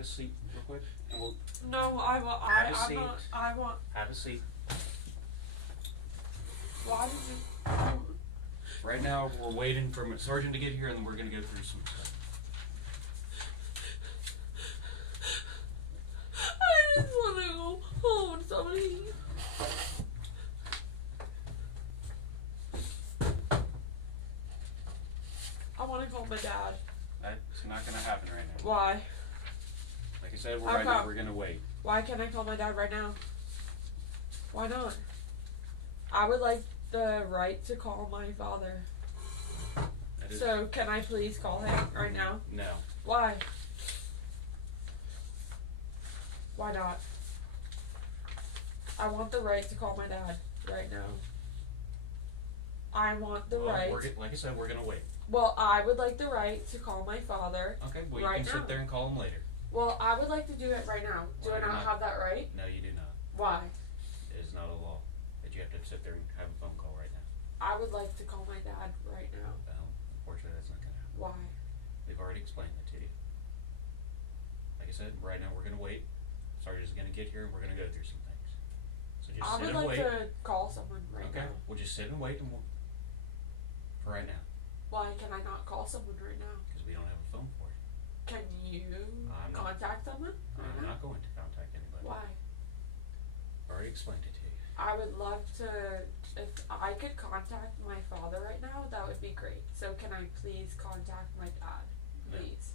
have a seat real quick? And we'll No, I want. Have a seat. I want. have a seat. Why did you? Right now, we're waiting for a sergeant to get here, and then we're gonna go through some stuff. I just want to go home with somebody. I want to call my dad. That's not gonna happen right now. Why? Like I said, How right now come? we're gonna wait. Why can't I call my dad right now? Why not? I would like the right to call my father. That is, So can I please call him right now? no. Why? Why not? I want the right to call my dad right now. I want the right. Like I said, we're gonna wait. Well, I would like the right to call my father. Okay, well, Right you can now. sit there and call him later. Well, I would like to do it right now. Do Well, I you're not not. have that right? No, you do not. Why? It is not a law that you have to sit there and have a phone call right now. I would like to call my dad right now. Well, unfortunately, that's not gonna happen. Why? They've already explained that to you. Like I said, right now we're gonna wait. Sergeant's gonna get here, and we're gonna go through some things. So just I sit would and like wait. to call someone right Okay, now. we'll just sit and wait, and we'll for right now, Why can I not call someone right now? because we don't have a phone for you. Can you I'm not- contact someone right I'm now? not going to contact anybody. Why? I've already explained it to you. I would love to, if I could contact my father right now, that would be great. So can I please contact my dad? No. Please.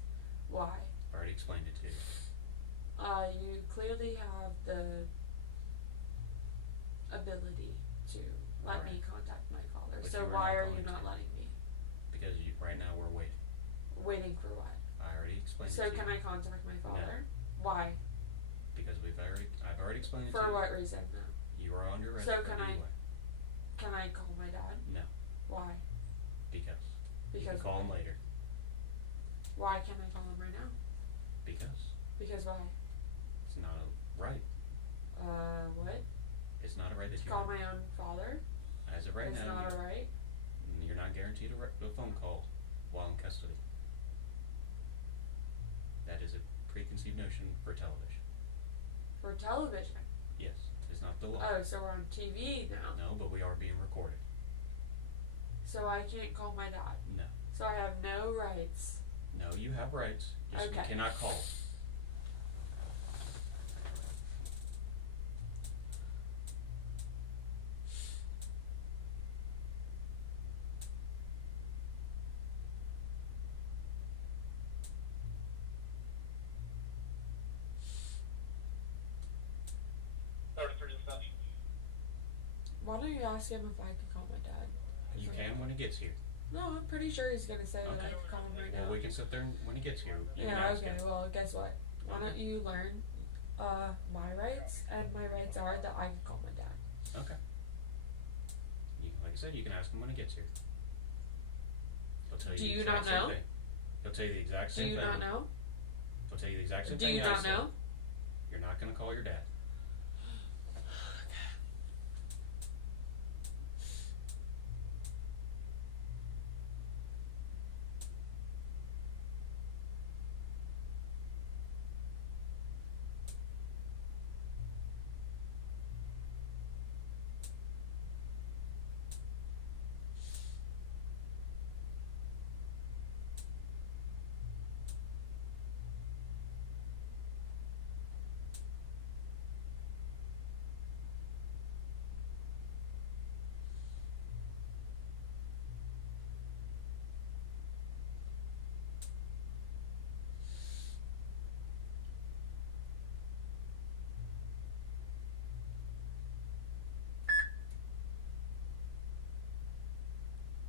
Why? I've already explained it to you. You clearly have the ability to let Alright. me contact my father. But So you are why not are you going not to. letting me? Because right now we're waiting. Waiting for what? I already explained So it to can you. I contact my father? Why? Because I've already explained it to For you. what reason? No. You are under arrest. So for can I- DUI. Can I call my dad? No, Why? because. You Because can call him why? later. Why can't I call him right now? Because Because why? it's not a right. What? It's not a right that To you call have. my own father? As of right It's now, not a right? you're not guaranteed a phone call while in custody. That is a preconceived notion for television. For television? Yes, it's not the law. Oh, so we're on TV now. No, but we are being recorded. So I can't call my dad. No. So I have no rights. No, you have rights. Just you Okay. cannot call. Why don't you ask him if I could call my dad? You can when he gets here. No, I'm pretty sure he's gonna say that I Okay. could call him right now. Well, we can sit there when he gets here. You can Yeah, ask okay, him. well, guess what? Why don't you learn my rights? And my rights are that I can call my dad. Okay. Like I said, you can ask him when he gets here. He'll tell you Do the you exact not same know? thing. He'll tell you the exact Do same you thing. not know? He'll tell you the exact same Do thing you I not said. know? You're not going to call your dad.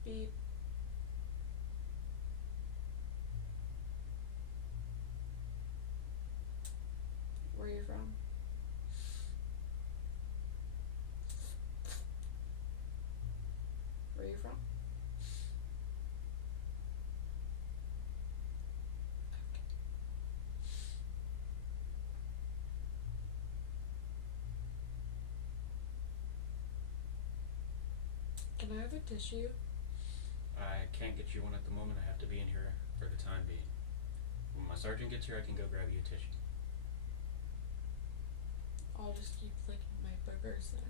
Beep. Where you from? Where you from? Can I have a tissue? I can't get you one at the moment. I have to be in here for the time being. When my sergeant gets here, I can go grab you a tissue. I'll just keep licking my boogers then.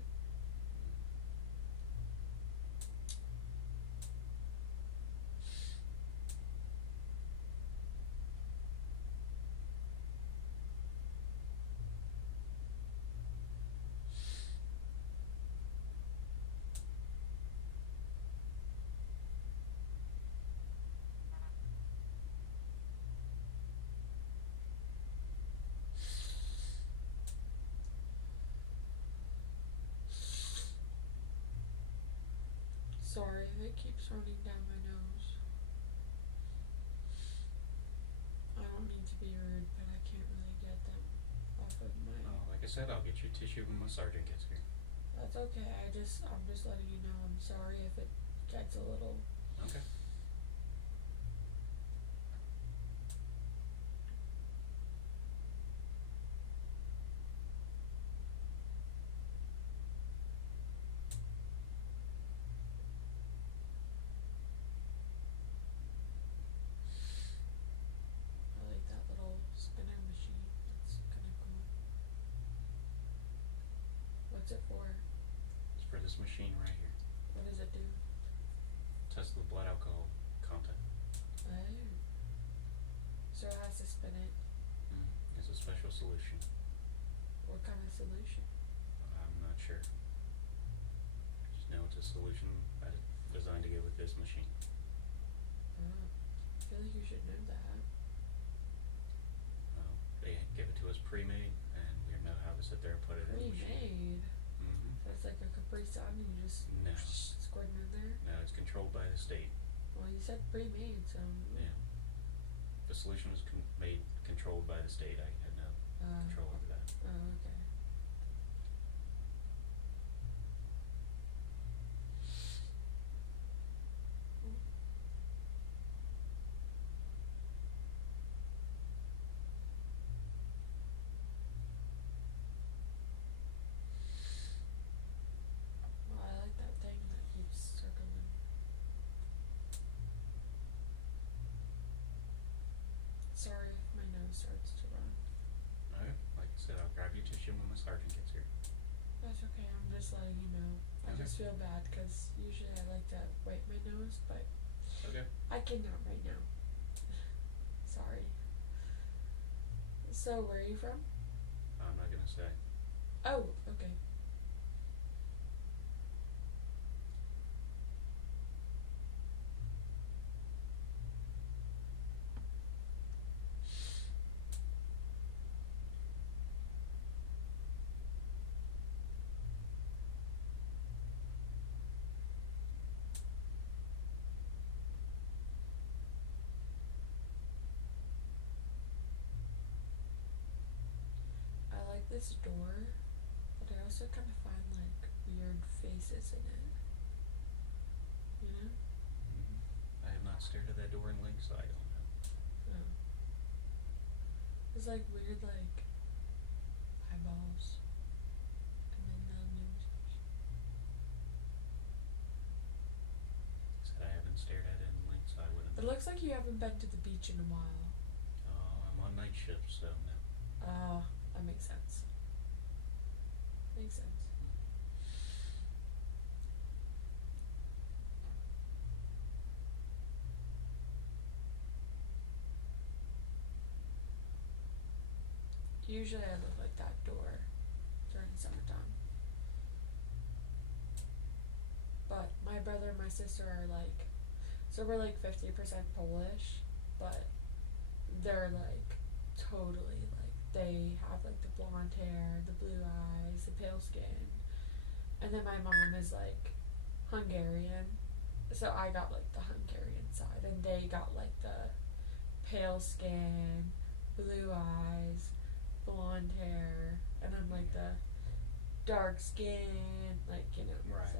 Sorry if it keeps running down my nose. I don't mean to be rude, but I can't really get them off of my... Well, like I said, I'll get you tissue when my sergeant gets here. That's okay, I'm just letting you know I'm sorry if it gets a little... Okay. I like that little spinner machine. That's kinda cool. What's it for? It's for this machine right here. What does it do? Test the blood alcohol content. Oh. So it has to spin it. It's a special solution. What kind of solution? I'm not sure. I just know it's a solution that is designed to go with this machine. Oh. I feel like you should know that. Well, they give it to us pre-made, and we know how to sit there and put it in the machine. Pre-made? So it's like a Capri Sun and you just No. squirt it in there? No, it's controlled by the state. Well, you said pre-made, so... Yeah. The solution was controlled by the state. I had no control over that. Oh, okay. Well, I like that thing that keeps circling. Sorry if my nose starts to run. Okay. Like I said, I'll grab your tissue when my sergeant gets here. That's okay, I'm just letting you know. I Okay. just feel bad because usually I like to wipe my nose, but Okay. I cannot right now. Sorry. So, where are you from? I'm not gonna say. Oh, okay. I like this door, but I also kind of find like weird faces in it. You know? I have not stared at that door in length, so I don't know. Oh. There's like weird like eyeballs. And then the nose. Said I haven't stared at it in length, so I wouldn't. It looks like you haven't been to the beach in a while. Oh, I'm on night shift, so no. Oh, that makes sense. Makes sense. Usually I look like that door during summertime. But my brother and my sister are like, so we're like 50% Polish, but they're like totally like, they have like the blonde hair, the blue eyes, the pale skin. And then my mom is like Hungarian. So I got like the Hungarian side, and they got like the pale skin, blue eyes, blonde hair, and I'm like the dark skin, like, you know, Right. so,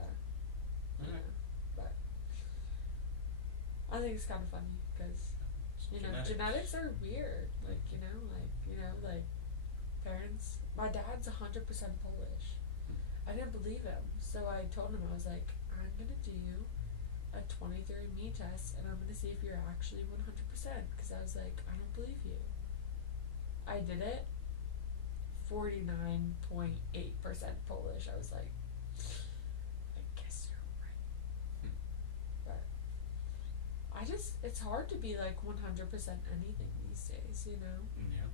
you Okay. know, but I think it's kind of funny, because, you know, genetics are weird, like, you know, like, parents, my dad's 100% Polish. I didn't believe him, so I told him, I was like, I'm gonna do a 23andMe test, and I'm gonna see if you're actually 100%, because I was like, I don't believe you. I did it. 49.8% Polish. I was like, I guess you're right. But it's hard to be like 100% anything these days, you know? Yeah.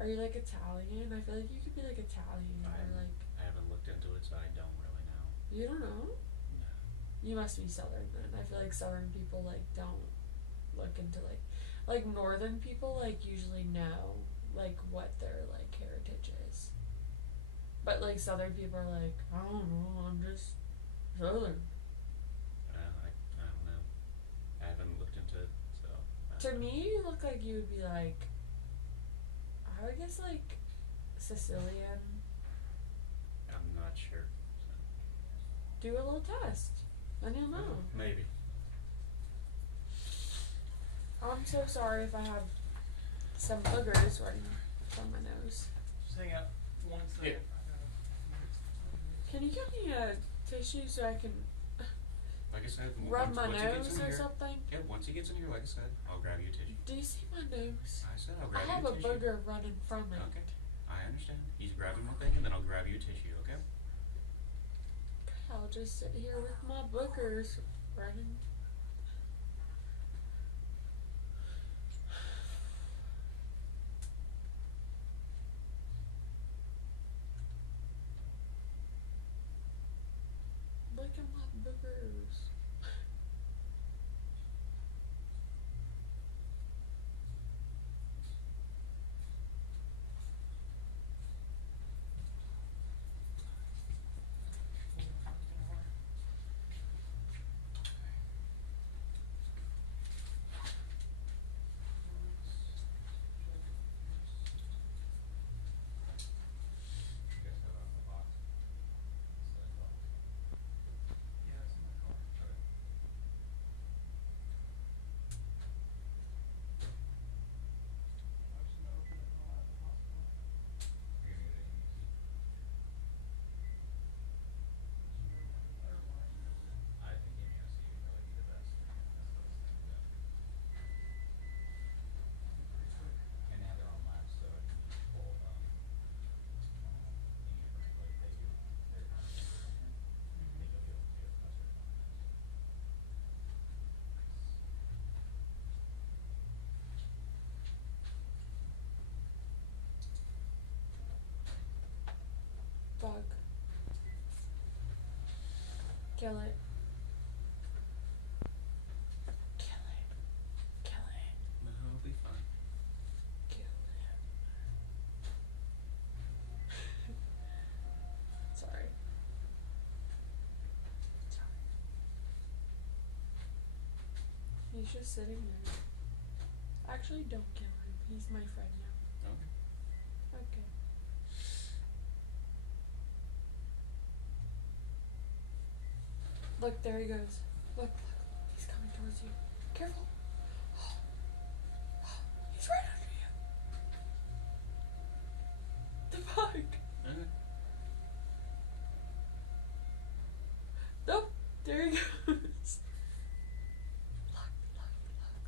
Are you like Italian? I feel like you could be like Italian or like. I haven't looked into it, so I don't really know. You don't know? No. You must be Southern then. I feel like Southern people like don't look into like Northern people like usually know like what their like heritage is. But like Southern people are like, I don't know, I'm just Southern. I don't know. I haven't looked into it, so. To me, you look like you would be like, I would guess like Sicilian. I'm not sure. So. Do a little test, then you'll know. Maybe. I'm so sorry if I have some boogers running from my nose. Just hang out one second. Can you give me a tissue so I can Like I said, rub my once he gets nose in or here, something? Yeah, once he gets in here, like I said, I'll grab you a tissue. Do you see my nose? I said I'll I grab have you a a tissue. booger running from it. Okay, I understand. He's grabbing one thing, and then I'll grab you a tissue. Okay. I'll just sit here with my boogers running. Look at my boogers. Yeah, it's in my car. I was gonna open it while at the hospital. I think Amy has to probably be the best. That's what I was thinking about. And they have their own labs, so I can just pull, Amy from like they do their content. I think you'll be able to do it. That's what I'm Bug. Kill it. Kill it. Kill it. No, it'll be fine. Kill it. Sorry. Sorry. He's just sitting there. Actually, don't kill him. He's my friend now. Okay. Okay. Look, there he goes. Look, look. He's coming towards you. Careful. He's right under you. The bug. Okay. Nope. There he goes. Look, look, look, look.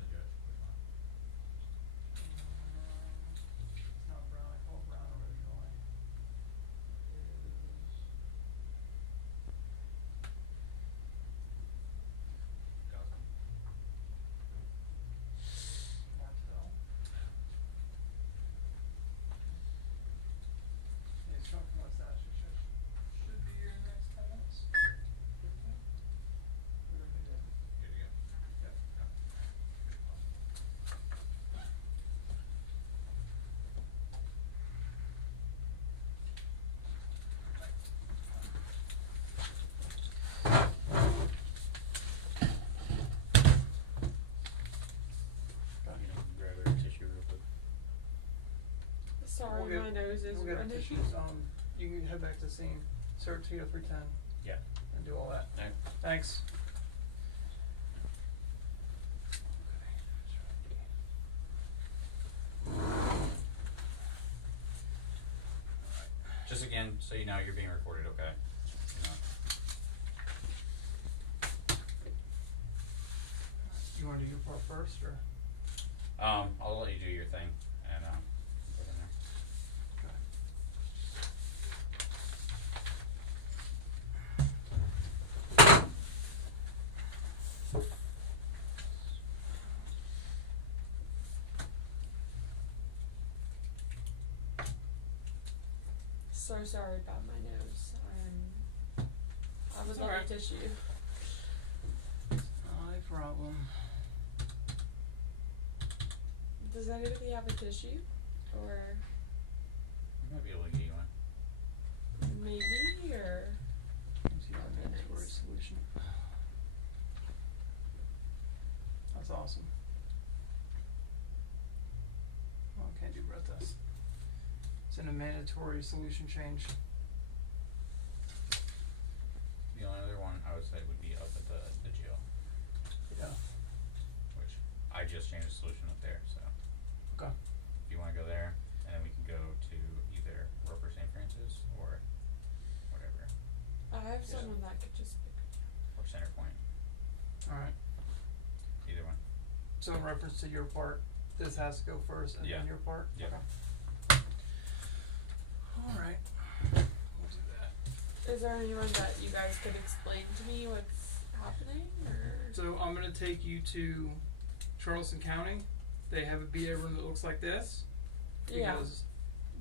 legit. Which one? It's not brown. I called brown originally. It is Gotham. Martel. Yeah, skunk mustache. It should be here in the next 10 minutes. 15. We're gonna do that. Good to go. Yep. You know, grab her a tissue real quick. Sorry, We'll my get- nose is We'll get our running. tissues. You can head back to the scene. Start 3:10 Yeah. and do all that. Alright. Thanks. And so you know you're being recorded, okay? You want to do your part first, or? I'll let you do your thing, and put it in there. Okay. So sorry about my nose. I would It's love alright. a tissue. Not a problem. Does anybody have a tissue? Or I might be able to get you one. maybe, or Let's see if I Okay, can for a nice. solution. That's awesome. Oh, I can't do breath test. It's in a mandatory solution change. The only other one I would say would be up at the jail, Yeah. which I just changed the solution up there, so Okay. if you wanna go there, and then we can go to either Roper St. Francis or whatever, I have Yeah. someone that could just pick me or Center Point, Alright. either one. So in reference to your part, this has to go first and Yeah. then your part? Yeah. Okay. Alright. We'll do that. up. Is there anyone that you guys could explain to me what's happening, or? So I'm gonna take you to Charleston County. They have a BA room that looks like this. Yeah. Because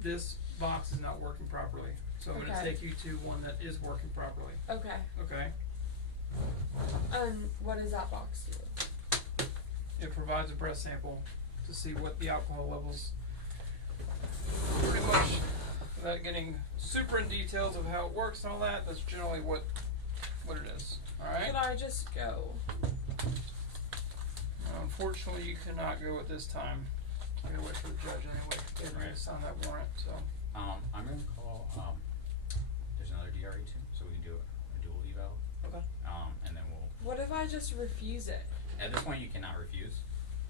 this box is not working properly. So I'm gonna Okay. take you to one that is working properly. Okay. Okay? What does that box do? It provides a breath sample to see what the alcohol levels, pretty much, without getting super in details of how it works and all that, that's generally what it is. Alright? Can I just go? Unfortunately, you cannot go at this time. I gotta wait for the judge anyway. They're gonna Right. sign that warrant, so. I'm gonna call, there's another DRE too, so we can do a dual eval, Okay. and then we'll, What if I just refuse it? at this point you cannot refuse,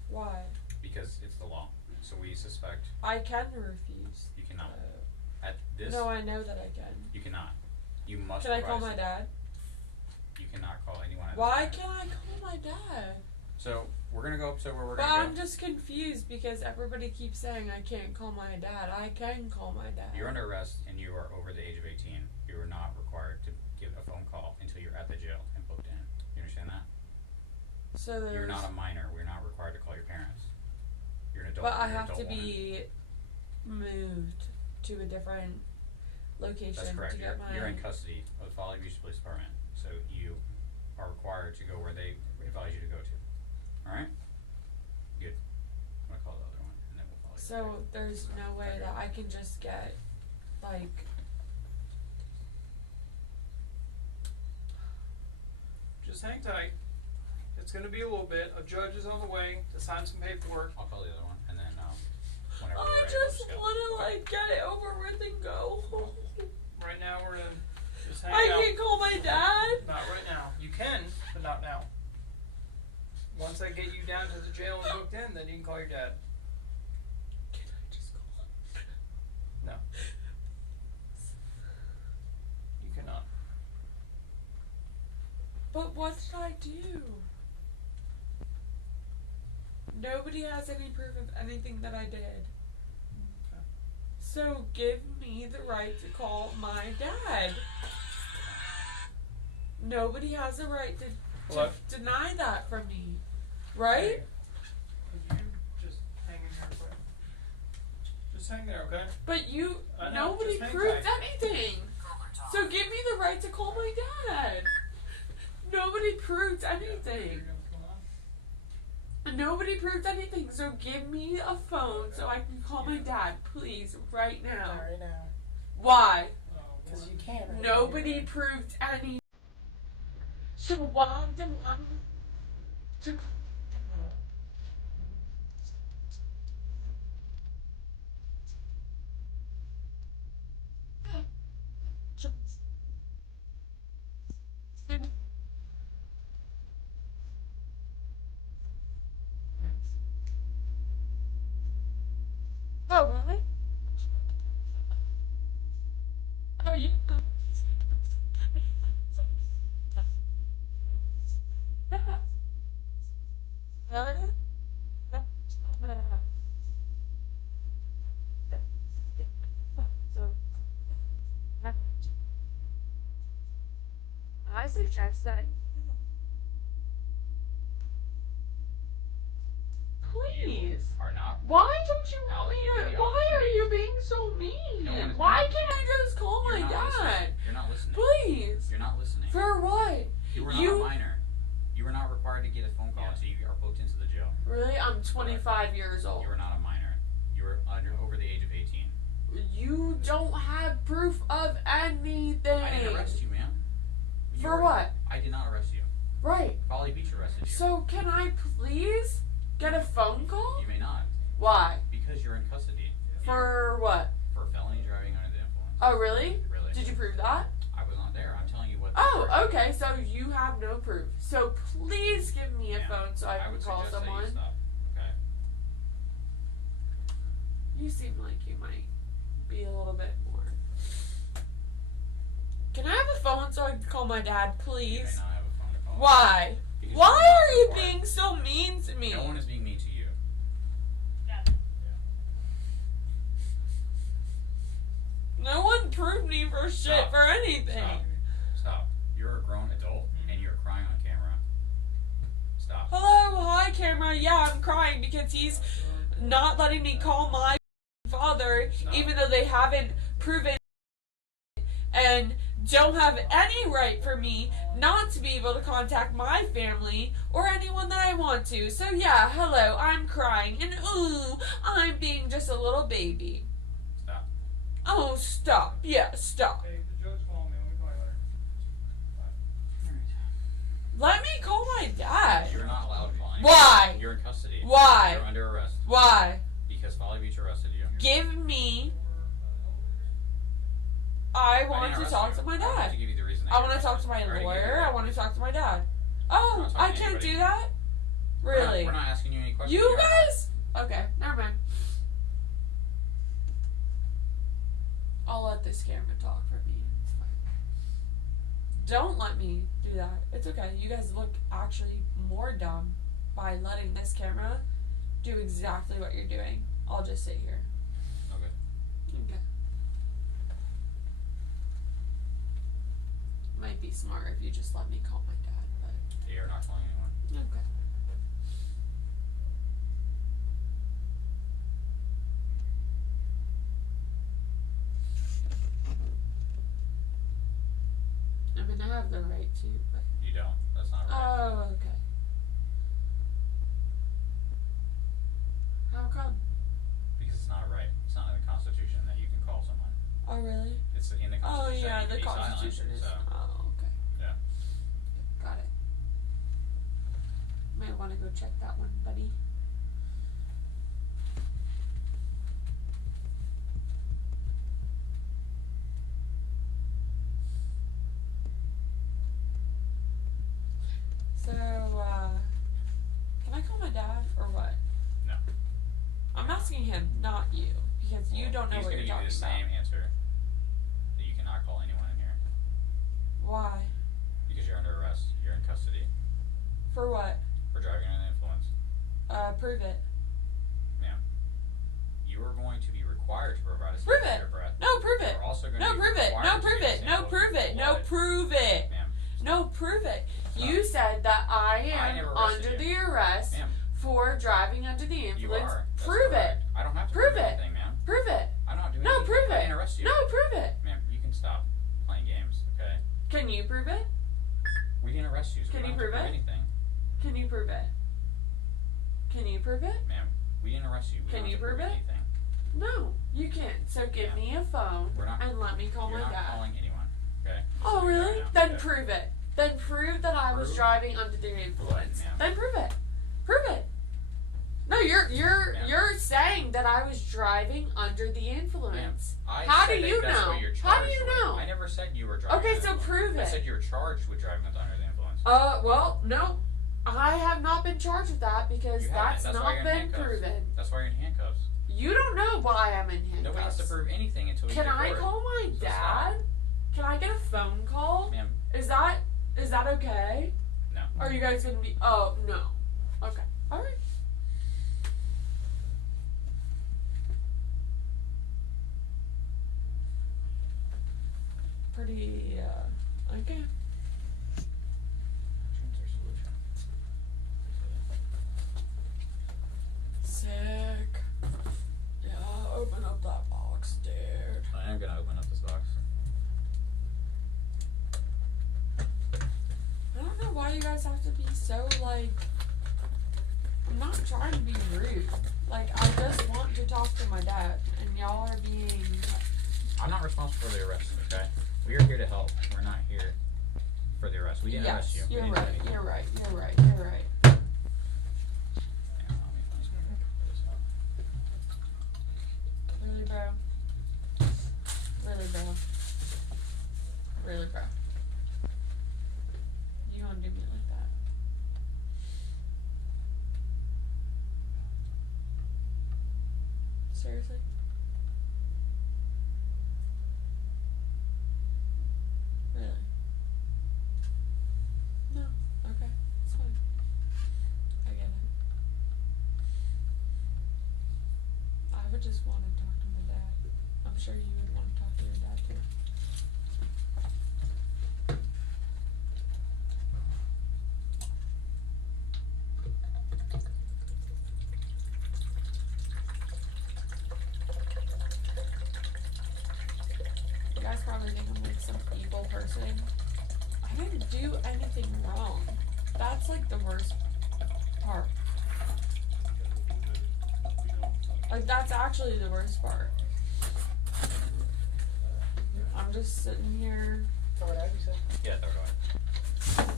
Why? because it's the law, so we suspect I can refuse. you cannot. At this, No, I know that I can. you cannot. You must Can I call provide my dad? You cannot call anyone at Why this time. can't I call my dad? So we're gonna go up to where we're But gonna I'm go. just confused because everybody keeps saying I can't call my dad. I can call my dad. You're under arrest and you are over the age of 18. You are not required to give a phone call until you're at the jail and booked in. You understand that? So there's. You're not a minor. We're not required to call your parents. You're an adult. But I you're an have to adult woman. be moved to a different location That's correct. to get my. You're in custody of the Folly Beach Police Department, so you are required to go where they advise you to go to. All right? Good. I'm gonna call the other one, and then we'll follow you. So there's no way that I can just get, like. Just hang tight. It's gonna be a little bit. A judge is on the way to sign some paperwork. I'll call the other one, and then whenever we're I ready, we'll just go. wanna like get it over with and go. Right now, we're gonna just hang I out. can't call my dad. Not right now. You can, but not now. Once I get you down to the jail and booked in, then you can call your dad. Can I just call him? No. You cannot. But what should I do? Nobody has any proof of anything that I did. Okay. So give me the right to call my dad. Nobody has a right to What? deny that from me. Right? Hey, could you just hang in here quick? Just hang there, okay? But you, I know, nobody just hang proved tight. anything. So give me the right to call my dad. Nobody proved anything. Nobody proved anything. So give me a phone so I can call my dad, please, right now. Not right now. Why? Because you can't. Right Nobody now. proved any. So why do I? To Oh, really? you I suggest that. Please. Are not. Why don't you want me to? Why are you being so mean? No one is Why being can't I just call my You're not dad? listening. You're not listening. Please. You're not listening. For what? You were not a minor. You were not required to get a phone call until you are booked into the jail. Really? I'm 25 years old. You were not a minor. You were over the age of 18. You don't have proof of anything. I didn't arrest you, ma'am. For what? I did not arrest you. Right. Folly Beach arrested you. So can I please get a phone call? You may not. Why? Because you're in custody. For what? For felony driving under the influence. Oh, really? Really? Did you prove that? I was not there. I'm telling you what. Oh, okay. So you have no proof. So please give me a Ma'am, phone so I can would call suggest that someone. you stop. Okay. You seem like you might be a little bit more. Can I have a phone so I can call my dad, You may please? not have a phone to call. Why? Because Why you're not are you required. being so mean to me? No one is being mean to you. No one proved me for shit Stop. for anything. Stop. Stop. You're a grown adult and you're crying on camera. Stop. Hello, hi camera. Yeah, I'm crying because he's not letting me call my father, Stop. even though they haven't proven and don't have any right for me not to be able to contact my family or anyone that I want to. So yeah, hello, I'm crying and ooh, I'm being just a little baby. Stop. Oh, stop. Yeah, stop. Hey, the judge calling me. Let me call you later. Let me call my dad. You're not allowed to call anyone. Why? You're in custody. Why? You're under arrest. Why? Because Folly Beach arrested you. Give me. I want didn't to arrest talk you. to my I don't have dad. to give you the reason that I you're want to talk to arrested. my I already gave you lawyer. that. I want to talk to my dad. We're Oh, not talking I to can't anybody. do that? Really? We're not asking you any questions. You You're not- guys? Okay, never mind. I'll let this camera talk for me. It's fine. Don't let me do that. It's okay. You guys look actually more dumb by letting this camera do exactly what you're doing. I'll just sit here. Okay. Okay. Might be smart if you just let me call my dad, but You're not calling anyone. okay. I mean, I have the right to, but You don't. That's not right. oh, okay. How come? Because it's not right. It's not in the Constitution that you can call someone. Oh, really? It's in the Oh, Constitution. yeah, that the you can be silent, Constitution is. so. Oh, okay. Yeah. Got it. Might want to go check that one, buddy. So, can I call my dad or what? No. I'm asking him, not you, because you don't know He's what gonna you're give you talking the same about. answer. That you cannot call anyone in here. Why? Because you're under arrest. You're in custody. For what? For driving under the influence. Prove it. Ma'am. You are going to be required to provide a Prove sample of it. your breath. No, prove it. You're also going No, to be prove it. required No, to prove give a it. No, sample of prove your it. No, blood. prove it. Ma'am. No, prove it. Stop. You said that I am never arrested under you. the arrest Ma'am. for driving under the You influence. are. That's Prove it. correct. I don't have to Prove prove it. anything, ma'am. Prove it. I'm not doing No, anything. prove I it. didn't arrest you. No, prove it. Ma'am, you can stop playing games, okay? Can you prove it? We didn't arrest you, so Can we you don't have to prove prove it? anything. Can you prove it? Can you prove it? Ma'am, we didn't arrest you. We Can don't you have to prove it? anything. No, you can't. So give me a phone We're not- and let me call You're my not dad. calling anyone, okay? Oh, So you're really? right now, Then okay? prove it. Then prove that I was Prove? driving under the influence. ma'am. Then prove it. Prove it. No, you're Ma'am. saying that I was driving under the influence. I How said do that you that's know? what you're How do charged you with. know? I never said you were driving Okay, under so the influence. prove I it. said you were charged with driving under the influence. Well, no. I have not been charged with that because You haven't. that's That's why not you're in been handcuffs. proven. That's why you're in handcuffs. You don't know why I'm in handcuffs. Nobody has to prove anything until you Can get I for it. call my So dad? stop. Can I get a phone call? Ma'am, Is that okay? no. Are you guys gonna be? Oh no. Okay. All right. Pretty. Okay. Options or solution. Sick. Yeah. Open up that box, dude. I am gonna open up this box. I don't know why you guys have to be so like. I'm not trying to be rude. Like, I just want to talk to my dad, and y'all are being. I'm not responsible for the arrest, okay? We are here to help. We're not here for the arrest. We didn't arrest you. We You're didn't do right. anything. You're right. You're right. You're right. Hang on, let me find some this out. Really, bro. Really, bro. Really, bro. You wanna do me like that? Seriously? Really? No. Okay. It's fine. I get it. I would just want to talk to my dad. I'm sure you would want to talk to your dad too. You guys probably think I'm like some evil person. I didn't do anything wrong. That's like the worst part. Like, that's actually the worst part. I'm just sitting here. Yeah, throw it away.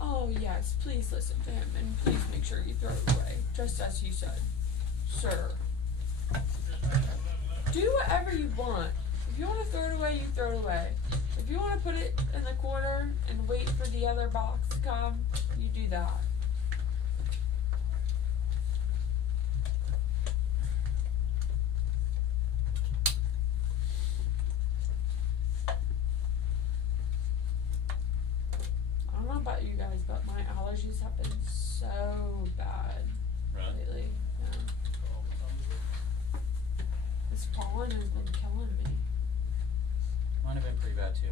Oh, yes, please listen to him and please make sure you throw it away. Just as you said. Sir. Do whatever you want. If you want to throw it away, you throw it away. If you want to put it in the corner and wait for the other box to come, you do that. I don't know about you guys, but my allergies have been so bad lately. Yeah. This pollen has been killing me. Mine have been pretty bad too.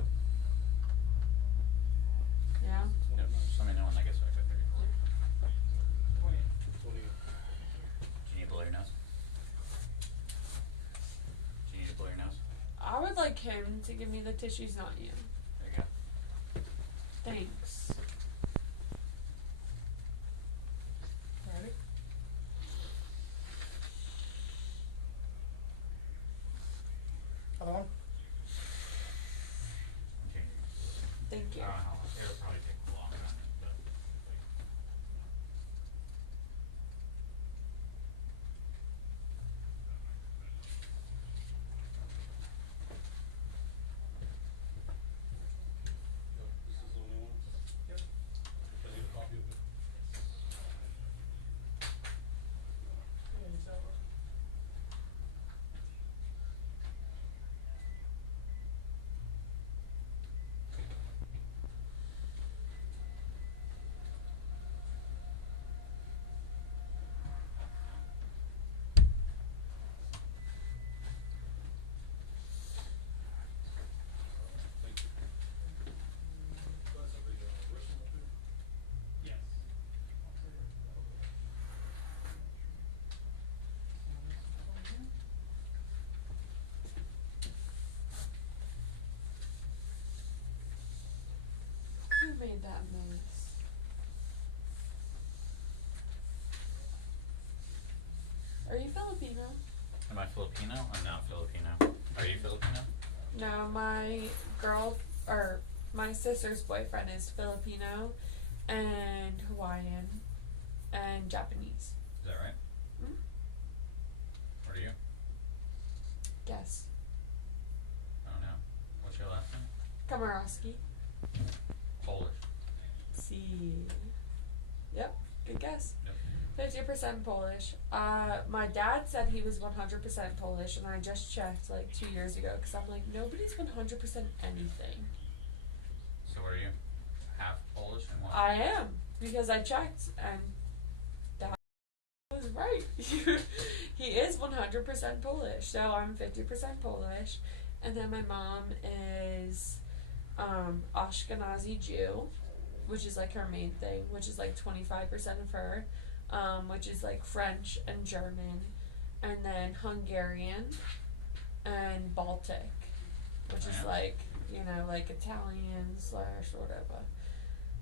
Yeah. No, just let me know when that gets back up there. Do you need to blow your nose? Do you need to blow your nose? I would like him to give me the tissues, not you. There you go. Thanks. Ready? Other one? Okay. Thank you. I don't know how long. It'll probably take a long time, but This is the only one? Yep. I need a copy of it. Yeah, is that right? Thank you. That's a big, original too? Yes. Who made that mess? Are you Filipino? am I Filipino? I'm not Filipino. Are you Filipino? No, my my sister's boyfriend is Filipino and Hawaiian and Japanese. Is that right? Hmm? What are you? Guess. I don't know. What's your last name? Komoroski. Polish. See. Yep, good guess. Yep. 50% Polish. My dad said he was 100% Polish, and I just checked like 2 years ago because I'm like, nobody's 100% anything. So what are you? Half Polish and what? I am, because I checked, and that was right. He is 100% Polish, so I'm 50% Polish, and then my mom is Ashkenazi Jew, which is like her main thing, which is like 25% of her. Which is like French and German, and then Hungarian and Baltic, which is like, you know, like Italian / whatever.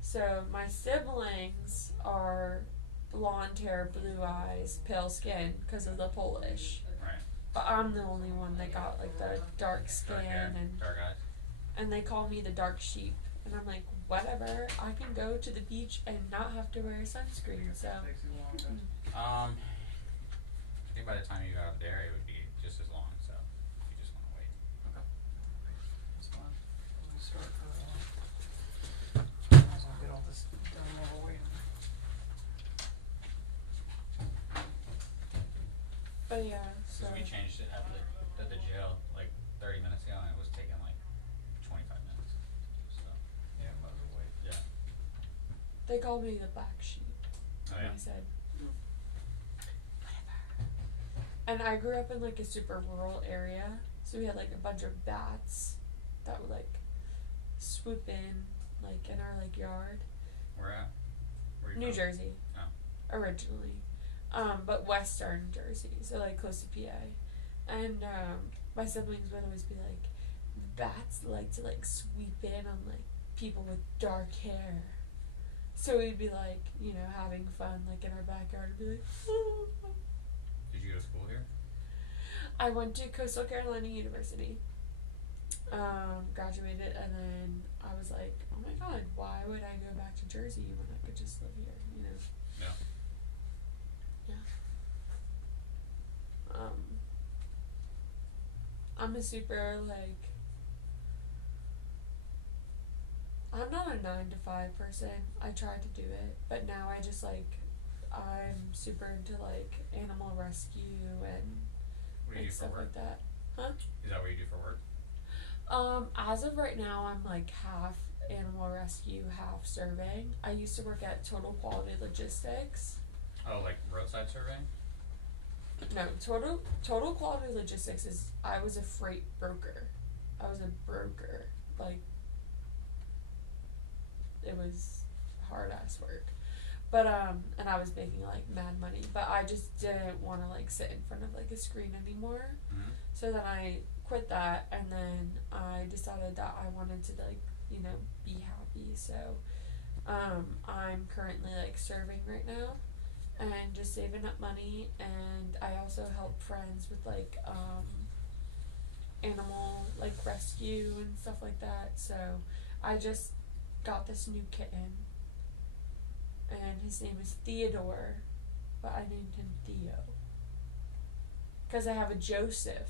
So my siblings are blonde hair, blue eyes, pale skin because of the Polish. Right. But I'm the only one that got like the dark skin Dark hair, and dark eyes. and they call me the dark sheep. And I'm like, whatever, I can go to the beach and not have to wear sunscreen, so. Takes you long, guys. I think by the time you got out there, it would be just as long. So you just want to wait. That's fine. Let me start, might as well get all this done while we're waiting. But yeah, so. Because we changed it at the jail like 30 minutes ago, and it was taking like 25 minutes. So Yeah, might as well wait. yeah. They called me the black sheep. Oh And yeah. I said, whatever. And I grew up in like a super rural area, so we had like a bunch of bats that would like swoop in like in our like yard. Where at? Where you New from? Jersey. Oh. Originally. But Western Jersey, so like close to PA. And my siblings would always be like, bats like to like sweep in on like people with dark hair. So we'd be like, you know, having fun like in our backyard and be like, oh. Did you go to school here? I went to Coastal Carolina University, graduated, and then I was like, oh my god, why would I go back to Jersey when I could just live here, you know? Yeah. I'm a super, like, I'm not a 9 to 5 person. I tried to do it, but now I just, like, I'm super into, like, animal rescue and What do you like do for stuff work? like that. Huh? Is that what you do for work? As of right now, I'm, like, half animal rescue, half surveying. I used to work at Total Quality Logistics. Oh, like roadside surveying? No, Total Quality Logistics is, I was a freight broker. I was a broker. Like, it was hard ass work. But, and I was making, like, mad money. But I just didn't want to, like, sit in front of, like, a screen anymore. Mm-hmm. So then I quit that, and then I decided that I wanted to, like, you know, be happy. So, I'm currently, like, serving right now. And just saving up money, and I also help friends with like animal like rescue and stuff like that. So I just got this new kitten, and his name is Theodore, but I named him Theo because I have a Joseph,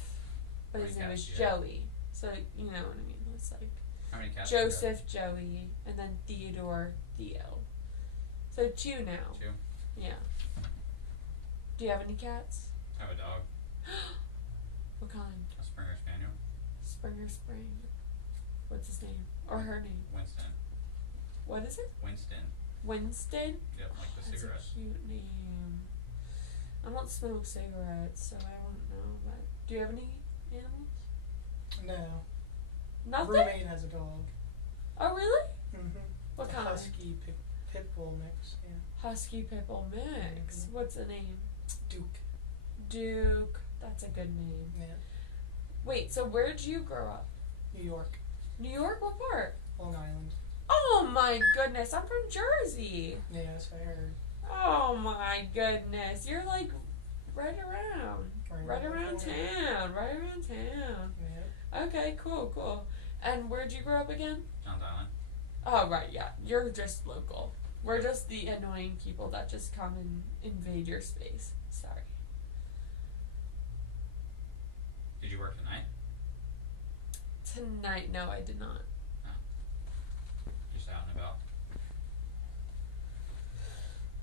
but How his many name is cats do you have? Joey. So you know what I mean. It's like How many cats? do you have? Joseph, Joey, and then Theodore, Theo. So 2 now. 2. Yeah. Do you have any cats? I have a dog. What kind? A Springer Spaniel. Springer Spring. What's his name? Or her name? Winston. What is it? Winston. Winston? Yep, like the That's cigarette. a cute name. I don't smoke cigarettes, so I don't know. But do you have any animals? No. Nothing? Roommate has a dog. Oh, really? Mm-hmm. What a kind? Husky pit bull mix. Yeah. Husky Pitbull mix. Mhm. What's the name? Duke. Duke. That's a good name. Yeah. Wait, so where did you grow up? New York. New York? What part? Long Island. Oh my goodness, I'm from Jersey. Yes, I heard. Oh my goodness, you're like right around town, right around town. Yeah. Okay, cool. And where'd you grow up again? John's Island. Oh right, yeah, you're just local. We're just the annoying people that just come and invade your space. Sorry. Did you work tonight? Tonight, no, I did not. Just out and about.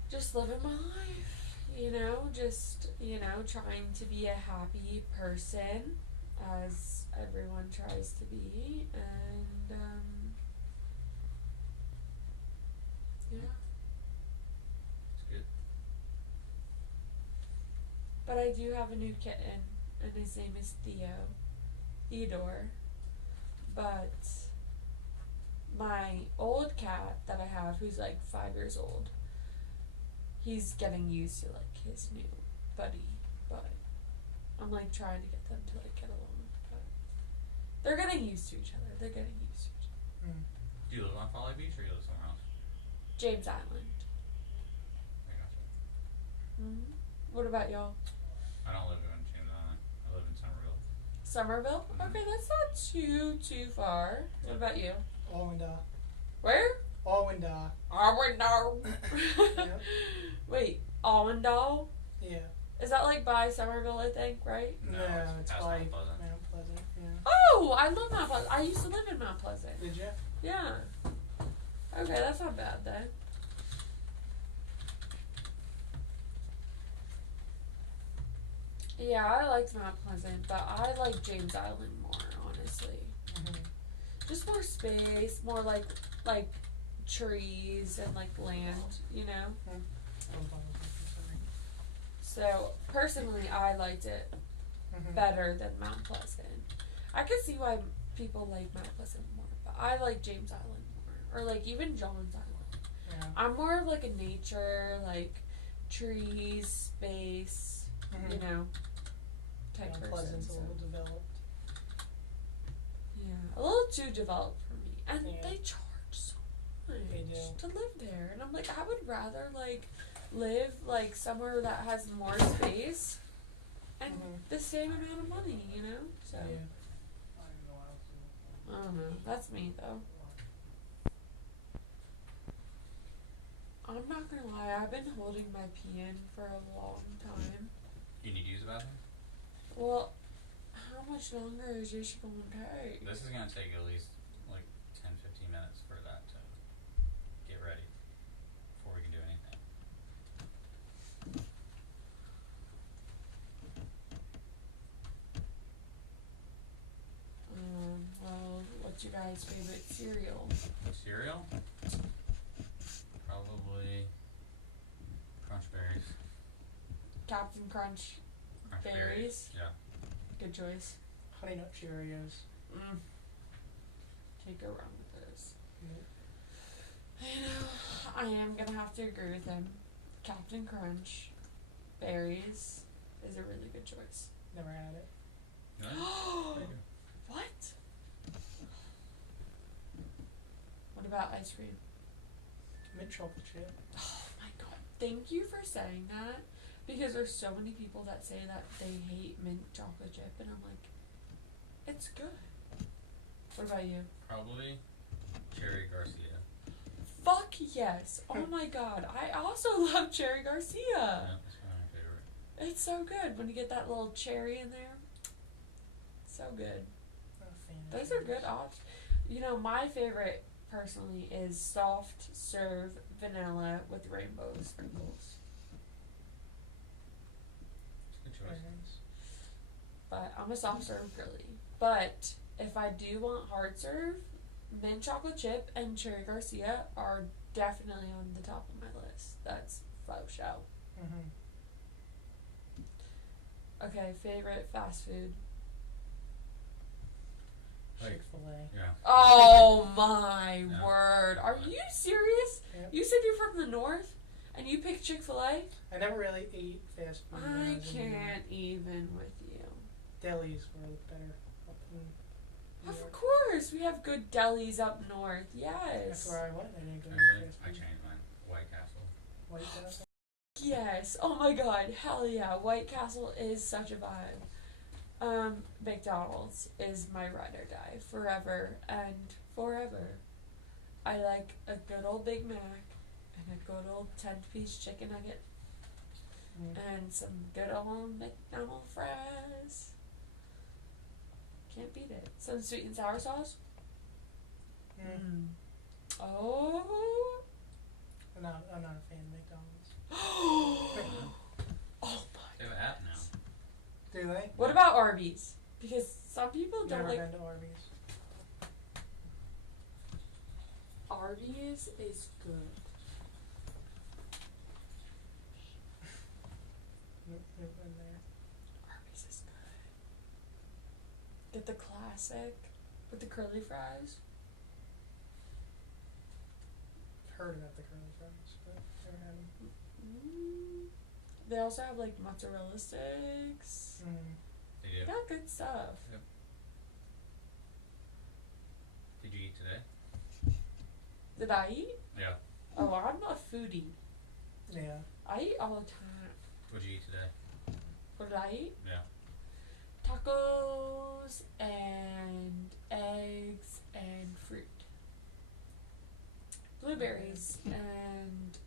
Just living my life. you know, just, you know, trying to be a happy person, as everyone tries to be, and, yeah. It's good. But I do have a new kitten, and his name is Theodore. But my old cat that I have, who's like 5 years old, he's getting used to like his new buddy. But I'm like trying to get them to like get along. But they're getting used to each other. They're getting used to each other. Do you live on Folly Beach or you live somewhere else? James Island. I gotcha. What about y'all? I don't live in James Island. I live in Somerville. Somerville? Mhm. Okay, that's not too far. What about you? Allwinda. Where? Allwinda. Arwindale. Yep. Wait, Allwindale? Yeah. Is that like by Somerville, I think, right? No, it's past by Mount Pleasant. Mount Pleasant. Yeah. Oh, I love Mount Pleasant. I used to live in Mount Pleasant. Did you? Yeah. Okay, that's not bad then. Yeah, I liked Mount Pleasant, but I like James Island more, honestly. Mm-hmm. Just more space, more like trees and like land, you know? So personally, I liked it Mm-hmm. better than Mount Pleasant. I could see why people like Mount Pleasant more, but I like James Island more, or like even John's Island. Yeah. I'm more of like a nature, like trees, space, Mm-hmm. you know, type Mount person. Pleasant's a So. little developed. Yeah, a little too developed for me, and Yeah. they charge so much They do. to live there, and I'm like, I would rather like live like somewhere that has more space and Mhm. the same amount of money, you know. So Yeah. I don't know. That's me though. I'm not gonna lie, I've been holding my pee in for a long time. You need to use the bathroom? Well, how much longer is this gonna take? This is gonna take at least like 10-15 minutes for that to get ready before we can do anything. Well, what's your guys' favorite cereal? Cereal? Probably Crunch Berries. Captain Crunch Crunch berries. Yeah. Good choice. Honey Nut Cheerios. Can't go wrong with those. Nope. I know. I am gonna have to agree with him. Captain Crunch berries is a really good choice. Never had it. Really? There you What? What about ice cream? Mint chocolate chip. Oh my god. Thank you for saying that. Because there's so many people that say that they hate mint chocolate chip, and I'm like, it's good. What about you? Probably Cherry Garcia. Fuck yes. Oh my god. I also love Cherry Garcia. Yeah, that's my favorite. It's so good when you get that little cherry in there. So good. Not a fan of Those are cherries. good options. You know, my favorite personally is soft serve vanilla with rainbow sprinkles. Good choice. Cherries. But I'm a soft serve girly. But if I do want hard serve, mint chocolate chip and Cherry Garcia are definitely on the top of my list. That's faux show. Mm-hmm. Okay, favorite fast food. Like- Chick-fil-A. Yeah. Oh my No. word. Are you serious? Yep. You said you're from the north and you picked Chick-fil-A? I never really ate fast food. when I was in New York. can't even with you. Delis were better up in New Of York. course, we have good delis up north. Yes. That's where I went. I didn't go to Actually, fast I food. changed mine. White Castle. White Castle. Yes. Oh my god. Hell yeah. White Castle is such a vibe. McDonald's is my ride or die forever and forever. I like a good old Big Mac and a good old 10-piece chicken nugget Mm. and some good old McDonald's fries. Can't beat it. Some sweet and sour sauce. Mm. Oh. I'm not a fan of McDonald's. Do they? What about Arby's? Because some people don't Never like been to Arby's. Arby's is good. Nope, never been there. Arby's is good. Get the classic with the curly fries. Heard about the curly fries, but never had them. They also have like mozzarella sticks. They do. They got good stuff. Did you eat today? Did I eat? Yeah. Oh, I'm a foodie. Yeah. I eat all the time. What'd you eat today? What did I eat? Yeah. Tacos and eggs and fruit. Blueberries and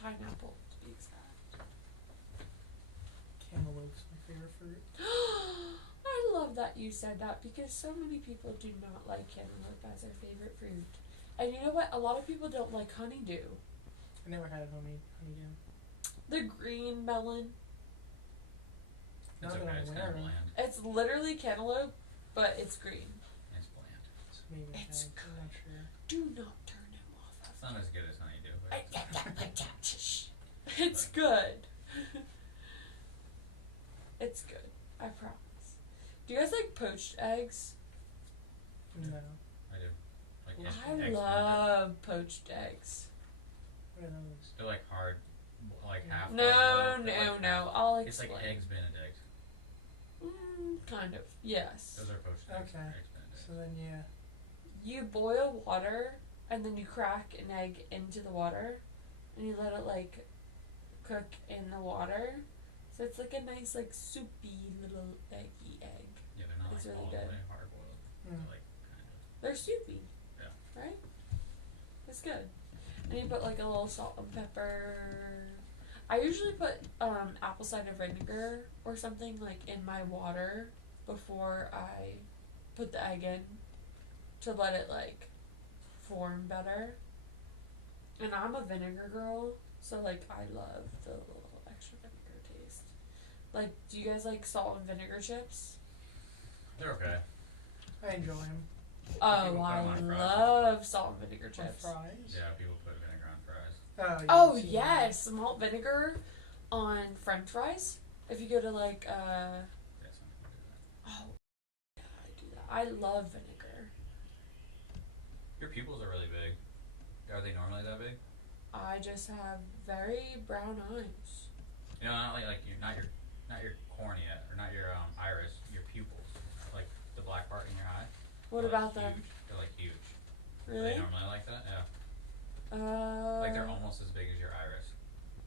pineapple, to be exact. Cantaloupe's my favorite fruit. I love that you said that because so many people do not like cantaloupe as their favorite fruit. And you know what? A lot of people don't like honeydew. I never had honeydew. The green melon. It's Not that okay. I'm It's aware kind of of. bland. It's literally cantaloupe, but it's green. It's bland. So maybe I It's have. I'm not sure. Do not turn him off. It's not as good as honeydew, but It's good. It's good. I promise. Do you guys like poached eggs? No. I do. Like Well, eggs I Benedict. love poached eggs. What are those? They're like hard, like half. No, hard boiled, no, like no. half- I'll It's explain. like eggs Benedict. Kind of. Yes. Those are poached eggs. Okay. Eggs Benedict. So then, yeah. You boil water and then you crack an egg into the water and you let it like cook in the water. So it's like a nice like soupy little eggy egg. Yeah, they're not It's like really all the good. way hard boiled. Mm. They're like kind of. They're soupy. Yeah. Right? It's good. And you put like a little salt and pepper. I usually put apple cider vinegar or something like in my water before I put the egg in to let it like form better. And I'm a vinegar girl, so like I love the little extra vinegar taste. Like, do you guys like salt and vinegar chips? They're okay. I enjoy them. Oh, People put I 'em on fries. love salt and vinegar On chips. fries. Yeah, people put vinegar on fries. Oh, Oh yes, yes, malt vinegar on French fries. If you go to like Yeah, some people do that. oh yeah, I do that. I love vinegar. Your pupils are really big. Are they normally that big? I just have very brown eyes. You know, not like not your cornea or not your iris, your pupils, like the black part in your eye. What They're, about like, them? huge. They're like huge. Are Really? they normally like that? Yeah. Like they're almost as big as your iris.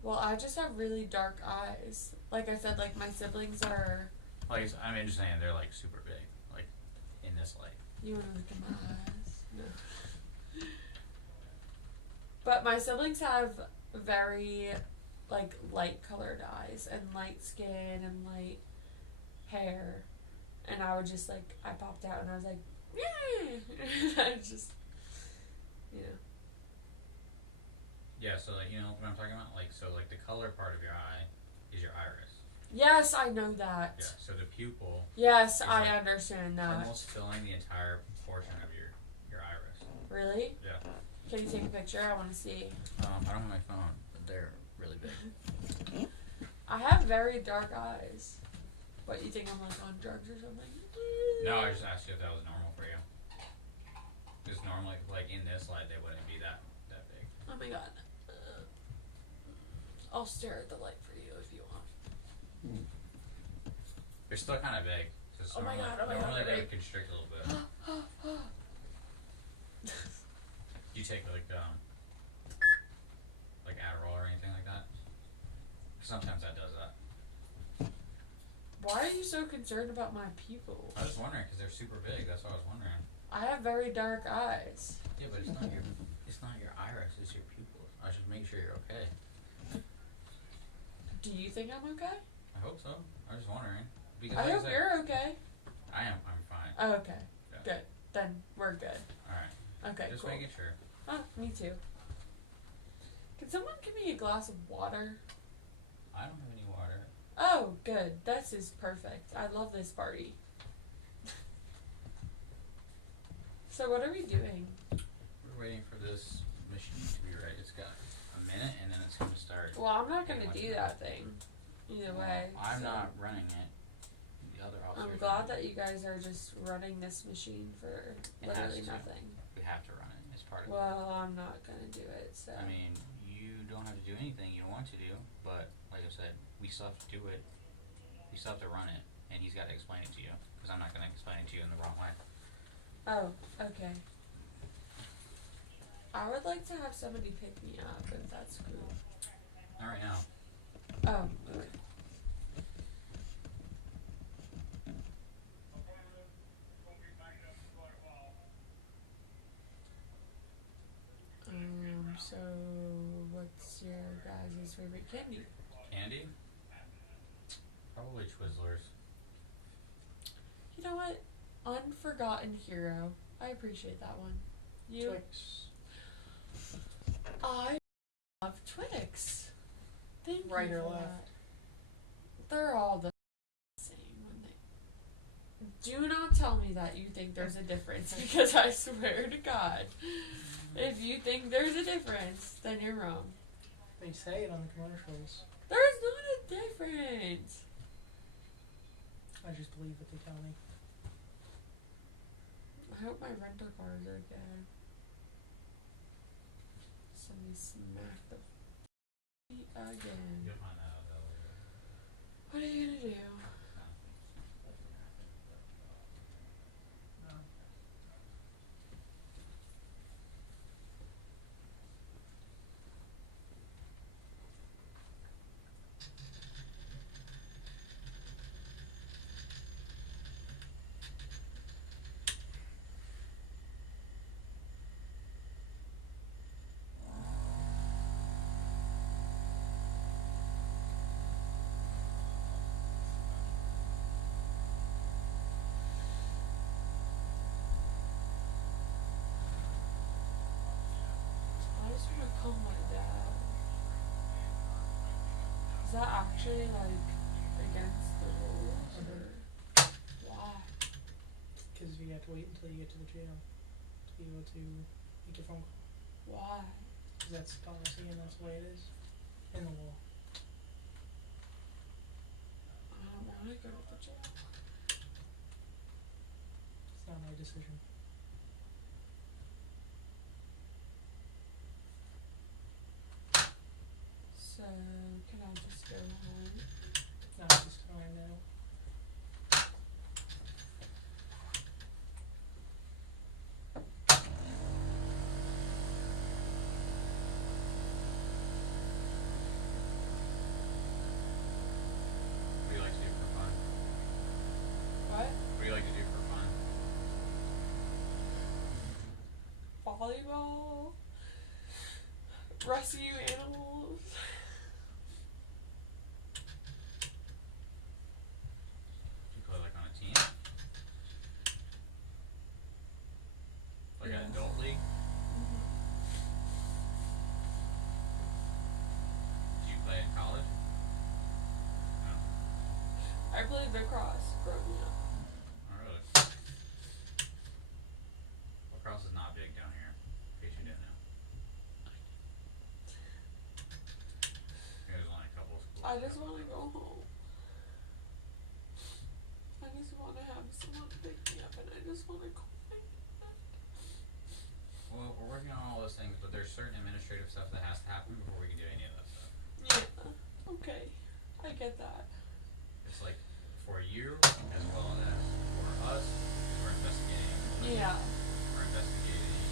Well, I just have really dark eyes. Like I said, like my siblings are. Like I'm just saying they're like super big, like in this light. You want to look at my eyes? No. But my siblings have very like light colored eyes and light skin and light hair, and I would just like I popped out and I was like, yeah. I just, you know. Yeah, so like you know what I'm talking about? Like so like the color part of your eye is your iris. Yes, I know that. Yeah. So the pupil Yes, It's I like understand that. almost filling the entire portion of your iris. Really? Yeah. Can you take a picture? I want to see. I don't have my phone, but they're really big. I have very dark eyes. What, you think I'm like on drugs or something? No, I just asked you if that was normal for you. Because normally, like in this light, they wouldn't be that big. Oh my god. I'll stare at the light for you if you want. They're still kind of big. Just Oh my normally, God, oh my God, normally they they're would constrict a little bit. Do you take like Adderall or anything like that? Sometimes that does that. Why are you so concerned about my pupils? I was wondering because they're super big. That's what I was wondering. I have very dark eyes. Yeah, but it's not your iris. It's your pupils. I should make sure you're okay. Do you think I'm okay? I hope so. I was just wondering because I like hope said, you're okay. I am. I'm fine. Oh, okay. Yeah. Good. Then we're good. All right. Okay, Just cool. making sure. Me too. Can someone give me a glass of water? I don't have any water. Oh, good. This is perfect. I love this party. So what are we doing? We're waiting for this machine to be ready. It's got a minute and then it's gonna start. Well, I'm not gonna do that thing. Either way. I'm so. not running it. The other officer. I'm glad that you guys are just running this machine for literally nothing. We have to run it. It's part of it. Well, I'm not gonna do it, so. I mean, you don't have to do anything you don't want to do, but like I said, we still have to do it. We still have to run it, and he's got to explain it to you, because I'm not going to explain it to you in the wrong way. Oh, okay. I would like to have somebody pick me up if that's cool. Not right now. Oh, okay. So what's your guys' favorite candy? Candy? Probably Twizzlers. You know what? Unforgotten Hero. I appreciate that one. You? Twix. I love Twix. Thank Right you or for left? that. They're all the same when they. Do not tell me that you think there's a difference, because I swear to God, if you think there's a difference, then you're wrong. They say it on the commercials. There's not a difference. I just believe what they tell me. I hope my rental cars are good. Somebody smacked the again. You'll find that out later. What are you gonna do? I just wanna call my dad. Is that actually like against the rules or why? Because you have to wait until you get to the jail to be able to make your phone call. Why? Because that's policy and that's the way it is in the law. I don't wanna go to the jail. It's not my decision. So can I just go home? Not at this time now. What do you like to do for fun? What? What do you like to do for fun? Volleyball? Rescue animals? Do you play like on a team? Like an adult league? Did you play in college? No. I played lacrosse growing up. Not really. Lacrosse is not big down here, in case you didn't know. There's only a couple of schools. I just wanna go home. I just wanna have someone pick me up and I just wanna call my dad. Well, we're working on all those things, but there's certain administrative stuff that has to happen before we can do any of that stuff. Yeah. Okay. I get that. It's like for you as well as for us, we're investigating. Yeah. We're investigating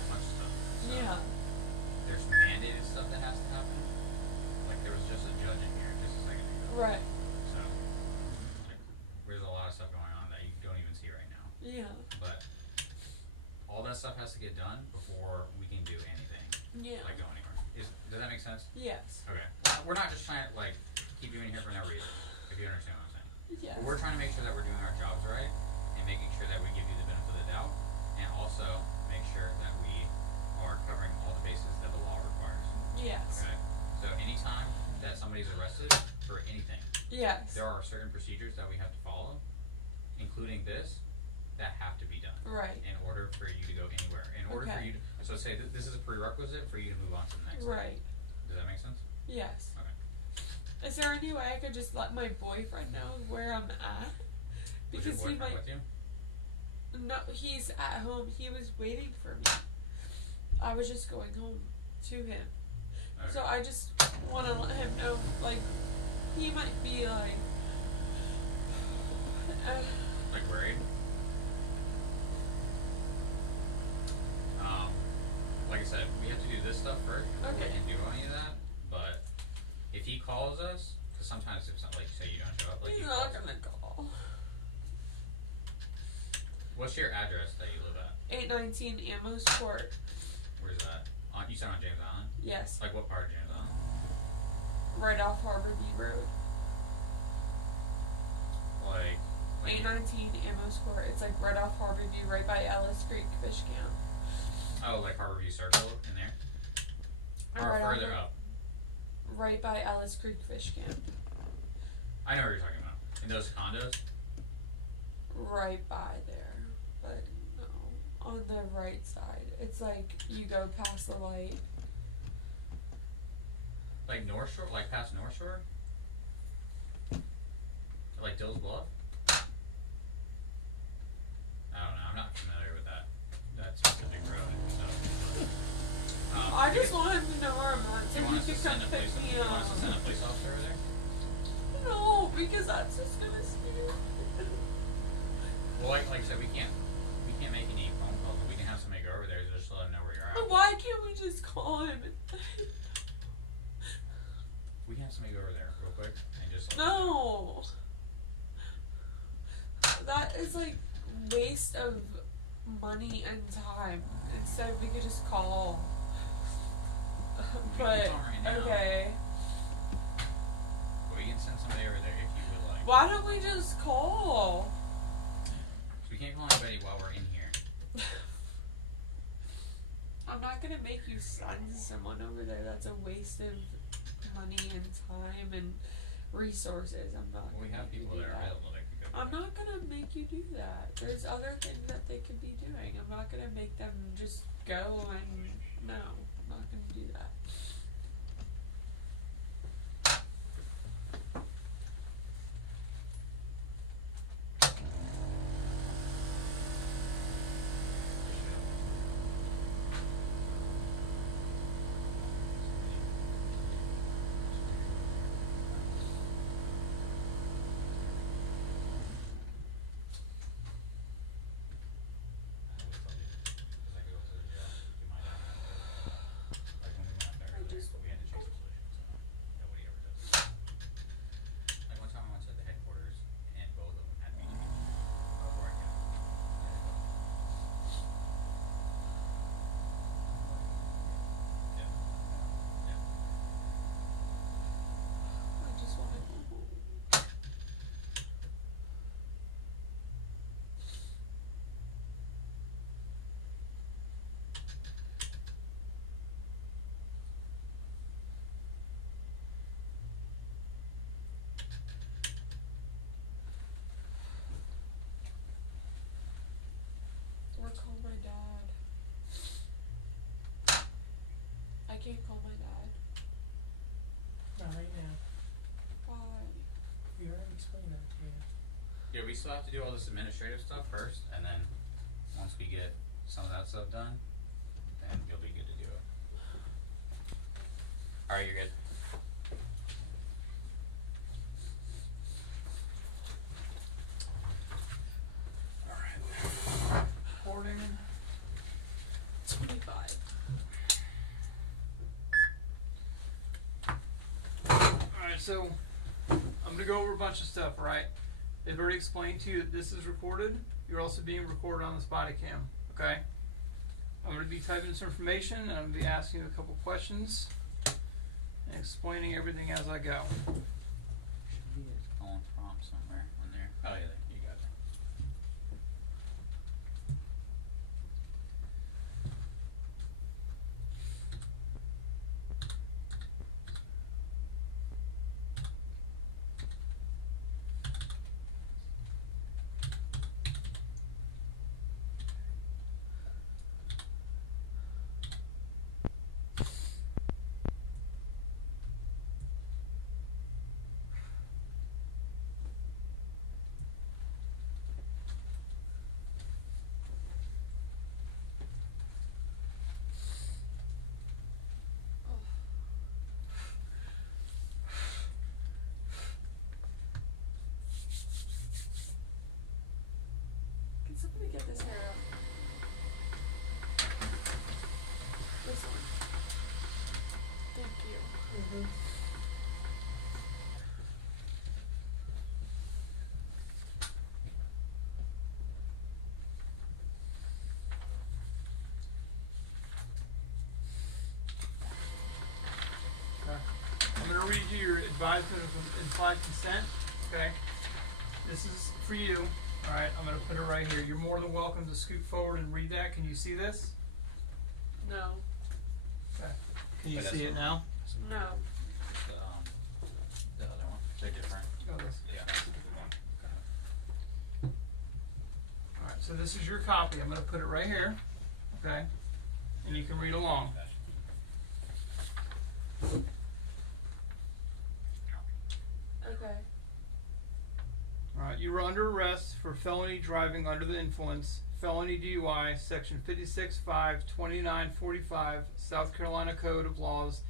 a bunch of stuff. So Yeah. there's mandated stuff that has to happen. Like there was just a judge in here just a second ago. Right. So like there's a lot of stuff going on that you don't even see right now. Yeah. But all that stuff has to get done before we can do anything. Yeah. Like go anywhere. Does that make sense? Yes. Okay. We're not just trying to like keep you in here for no reason, if you understand what I'm saying. Yes. We're trying to make sure that we're doing our jobs right and making sure that we give you the benefit of the doubt and also make sure that we are covering all the bases that the law requires. Yes. Okay? So anytime that somebody's arrested for anything, Yes. there are certain procedures that we have to follow, including this, that have to be done Right. in order for you to go anywhere. In order for Okay. you to, so say that this is a prerequisite for you to move on to the next Right. step. Does that make sense? Yes. Okay. Is there any way I could just let my boyfriend know where I'm at? Was your Because he boyfriend might. with you? No, he's at home. He was waiting for me. I was just going home to him. Okay. So I just want to let him know, like, he might be like, Like worried? Like I said, we have to do this stuff first before we Okay. can do any of that. But if he calls us, because sometimes if something, like say you don't show up, like he's he not calls. gonna call. What's your address that you live at? 819 Amos Court. Where's that? On you said on James Island? Yes, Like what part of James Island? right off Harborview Road. Like 819 Amos Court. It's like right off Harborview, right by Ellis Creek Fish Camp. oh, like Harborview Circle in there? Or Right further off- up? Right by Ellis Creek Fish Camp. I know what you're talking about. In those condos? Right by there, but no, on the right side. It's like you go past the light. Like North Shore? Like past North Shore? Like Dill's Bluff? I don't know. I'm not familiar with that specific road. So, I just want him to know where I'm at, so you want us he to can come send a pick police? me You want us to send a up. police officer over there? No, because that's just gonna scare me. Well, like I said, we can't make any phone calls, but we can have somebody go over there just to let them know where you're at. But why can't we just call him? We can have somebody go over there real quick and just let them know. No. That is like waste of money and time. Instead, we could just call. We But can call right now. okay, But we can send somebody over there if you would like. why don't we just call? So we can't call anybody while we're in here. I'm not gonna make you send someone over there. That's a waste of money and time and resources. I'm not. Well, we gonna have make you people do that are that. available that could go. I'm not gonna make you do that. There's other things that they could be doing. I'm not gonna make them just go and no. I'm not gonna do that. I just want to go home. Or call my dad. I can't call my dad. Not right now. Why? We already explained that to you. Yeah, we still have to do all this administrative stuff first, and then once we get some of that stuff done, then you'll be good to do it. Alright, you're good. Alright. Recording. 25. Alright, so I'm gonna go over a bunch of stuff, right? They've already explained to you that this is recorded. You're also being recorded on this body cam, okay? I'm gonna be typing this information and I'm gonna be asking you a couple questions and explaining everything as I go. Should be a colon prompt somewhere in there. Oh yeah, you got it. advisement of implied consent, okay? This is for you, alright, I'm gonna put it right here. You're more than welcome to scoot forward and read that. Can you see this? No. Okay. Can you But see that's it now? No. The other one, they're different. Oh, this. Yeah. Alright, so this is your copy. I'm gonna put it right here, okay? And you can read along. Okay. Alright, you were under arrest for felony driving under the influence, felony DUI, section 56.5, South Carolina Code of Laws,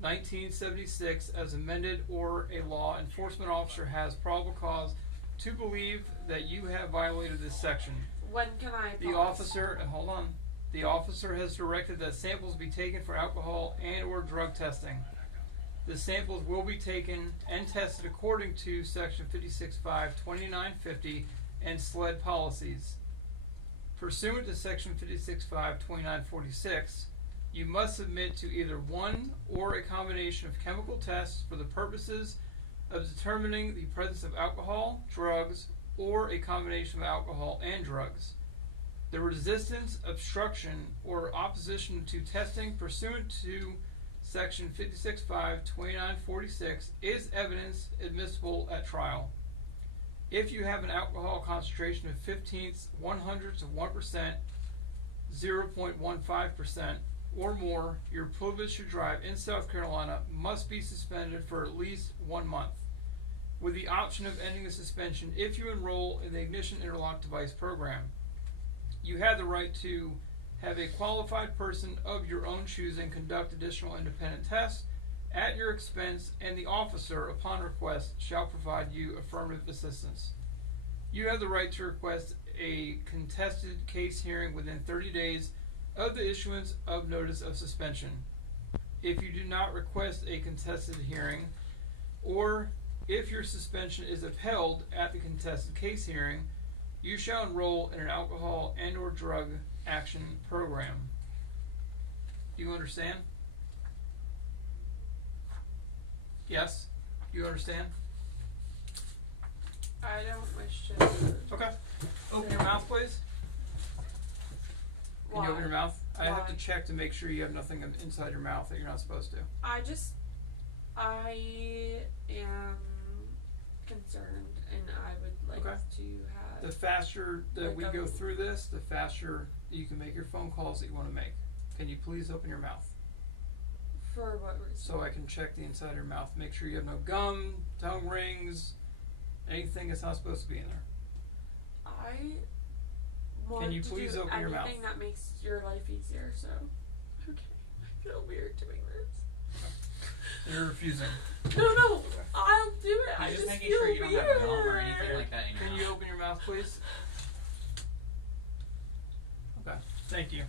1976, as amended, or a law enforcement officer has probable cause to believe that you have violated this section. When can I The pause? officer, hold on, the officer has directed that samples be taken for alcohol and or drug testing. The samples will be taken and tested according to section 56.5 and SLED policies. Pursuant to section 56.5 you must submit to either one or a combination of chemical tests for the purposes of determining the presence of alcohol, drugs, or a combination of alcohol and drugs. The resistance, obstruction, or opposition to testing pursuant to section 56.5 is evidence admissible at trial. If you have an alcohol concentration of 1/15, 100ths of 1%, 0.15%, or more, your privilege to drive in South Carolina must be suspended for at least 1 month, with the option of ending the suspension if you enroll in the Ignition Interlock Device program. You have the right to have a qualified person of your own choosing conduct additional independent tests at your expense, and the officer, upon request, shall provide you affirmative assistance. You have the right to request a contested case hearing within 30 days of the issuance of notice of suspension. If you do not request a contested hearing, or if your suspension is upheld at the contested case hearing, you shall enroll in an alcohol and or drug action program. Do you understand? Yes? Do you understand? I don't wish to. Okay. Open your mouth, please. Can you open your mouth? I have to Why? check to make sure you have nothing inside your mouth that you're not supposed to. I am concerned, and I would like Okay. to have. The faster that we Like go a- through this, the faster you can make your phone calls that you want to make. Can you please open your mouth? For what reason? So I can check the inside of your mouth, make sure you have no gum, tongue rings, anything that's not supposed to be in there. I want you to please do open your mouth? anything that makes your life easier, so. Okay. I feel weird doing this. You're refusing. No, I'll do it. I You're just making feel sure you don't have gum or weird. anything like that in your Can mouth. you open your mouth, please? Okay, thank you.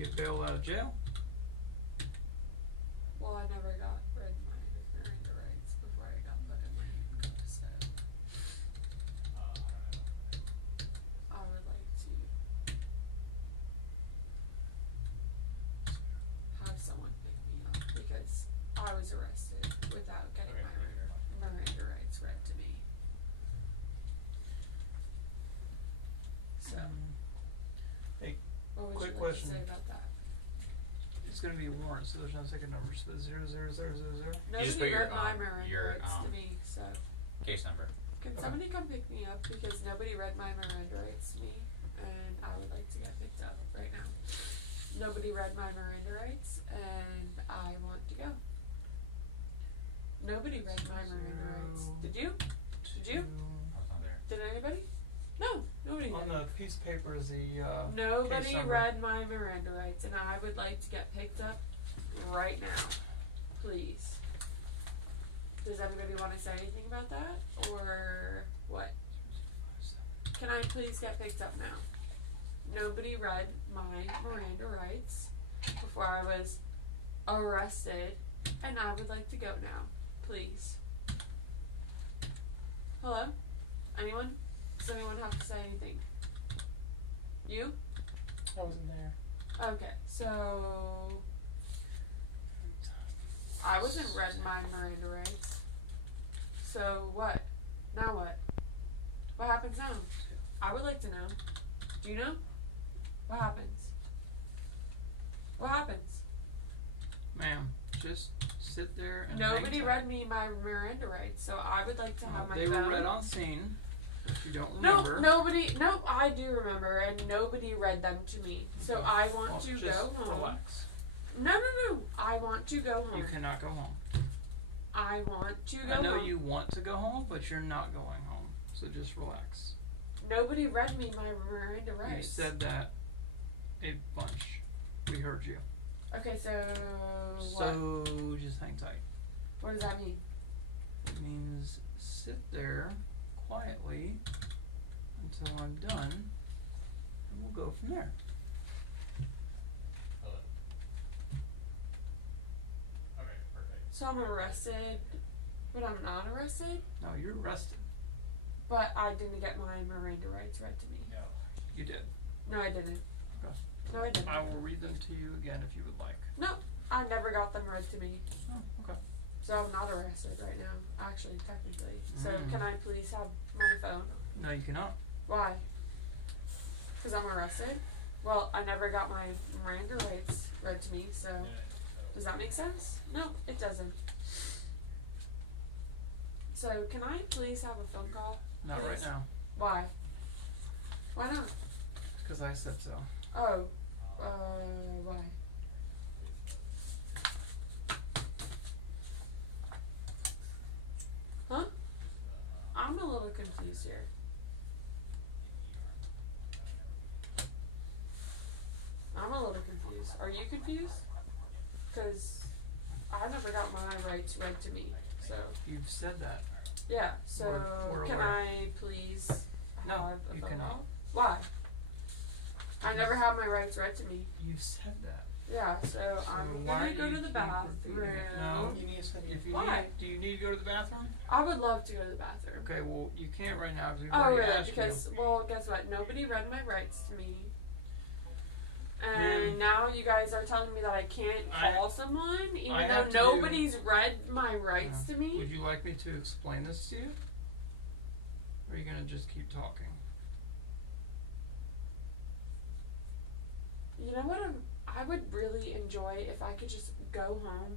get bailed out of jail? Well, I never got read my Miranda rights before I got put in my handcuffs, so I don't know. I would like to have someone pick me up because I was arrested without getting Okay, my thank you very much. Miranda rights read to me. So, Hey, what would quick you like question. to say about that? it's gonna be a warrant, so there's no second number. So 00000. just Nobody put your, read my um, Miranda your, rights to um, me, so Case number. can Okay. somebody come pick me up because nobody read my Miranda rights to me and I would like to get picked up right now. Nobody read my Miranda rights and I want to go. Nobody read my Miranda rights. Did you? Did you? I was not there. Did anybody? No, nobody On did. the piece of paper is the Nobody case number. read my Miranda rights and I would like to get picked up right now. Please. Does anybody want to say anything about that? Or what? Can I please get picked up now? Nobody read my Miranda rights before I was arrested, and I would like to go now. Please. Hello? Anyone? Does anyone have to say anything? You? I wasn't there. Okay, so I wasn't read my Miranda rights. So what? Now what? What happens now? I would like to know. Do you know? What happens? What happens? Ma'am, just sit there and Nobody hang read tight. me my Miranda rights, so I would like to have my They phone. were read on scene. If you don't No, remember. nobody. No, I do remember, and nobody read them to me. So I want Well, to just go home. relax. No. I want to go home. You cannot go home. I want to go I know home. you want to go home, but you're not going home. So just relax. Nobody read me my Miranda rights. You said that a bunch. We heard you. Okay, so what? So just hang tight. What does that mean? It means sit there quietly until I'm done, and we'll go from there. Hello. Okay, perfect. So I'm arrested, but I'm not arrested. No, you're arrested. But I didn't get my Miranda rights read to me. No. You did. No, I didn't. Okay. No, I didn't. I will read them to you again if you would like. No, I never got them read to me. Oh, okay. So I'm not arrested right now, actually, technically. So Mm. can I please have my phone? No, you cannot. Why? Because I'm arrested? Well, I never got my Miranda rights read to me, so does that make sense? No, it doesn't. So can I please have a phone call? Not right Please? now. Why? Why not? Because I said so. Oh, why? Huh? I'm a little confused here. I'm a little confused. Are you confused? Because I never got my rights read to me. So, You've said that. yeah. So, We're can aware. I please No, have a you phone cannot. call? Why? I never had my rights read to me. You said that. Yeah, so I'm why gonna do go you to the keep bathroom. repeating it? No. You need to send If you Why? need, do you need to go to the bathroom? I would love to go to the bathroom. Okay, well you can't right now because we've Oh, already really? asked Because, you. well, guess what? Nobody read my rights to me. And Ma'am. now you guys are telling me that I can't I- call someone, even I though have to nobody's read my rights to me? Would you like me to explain this to you? Or are you gonna just keep talking? You know what? I would really enjoy if I could just go home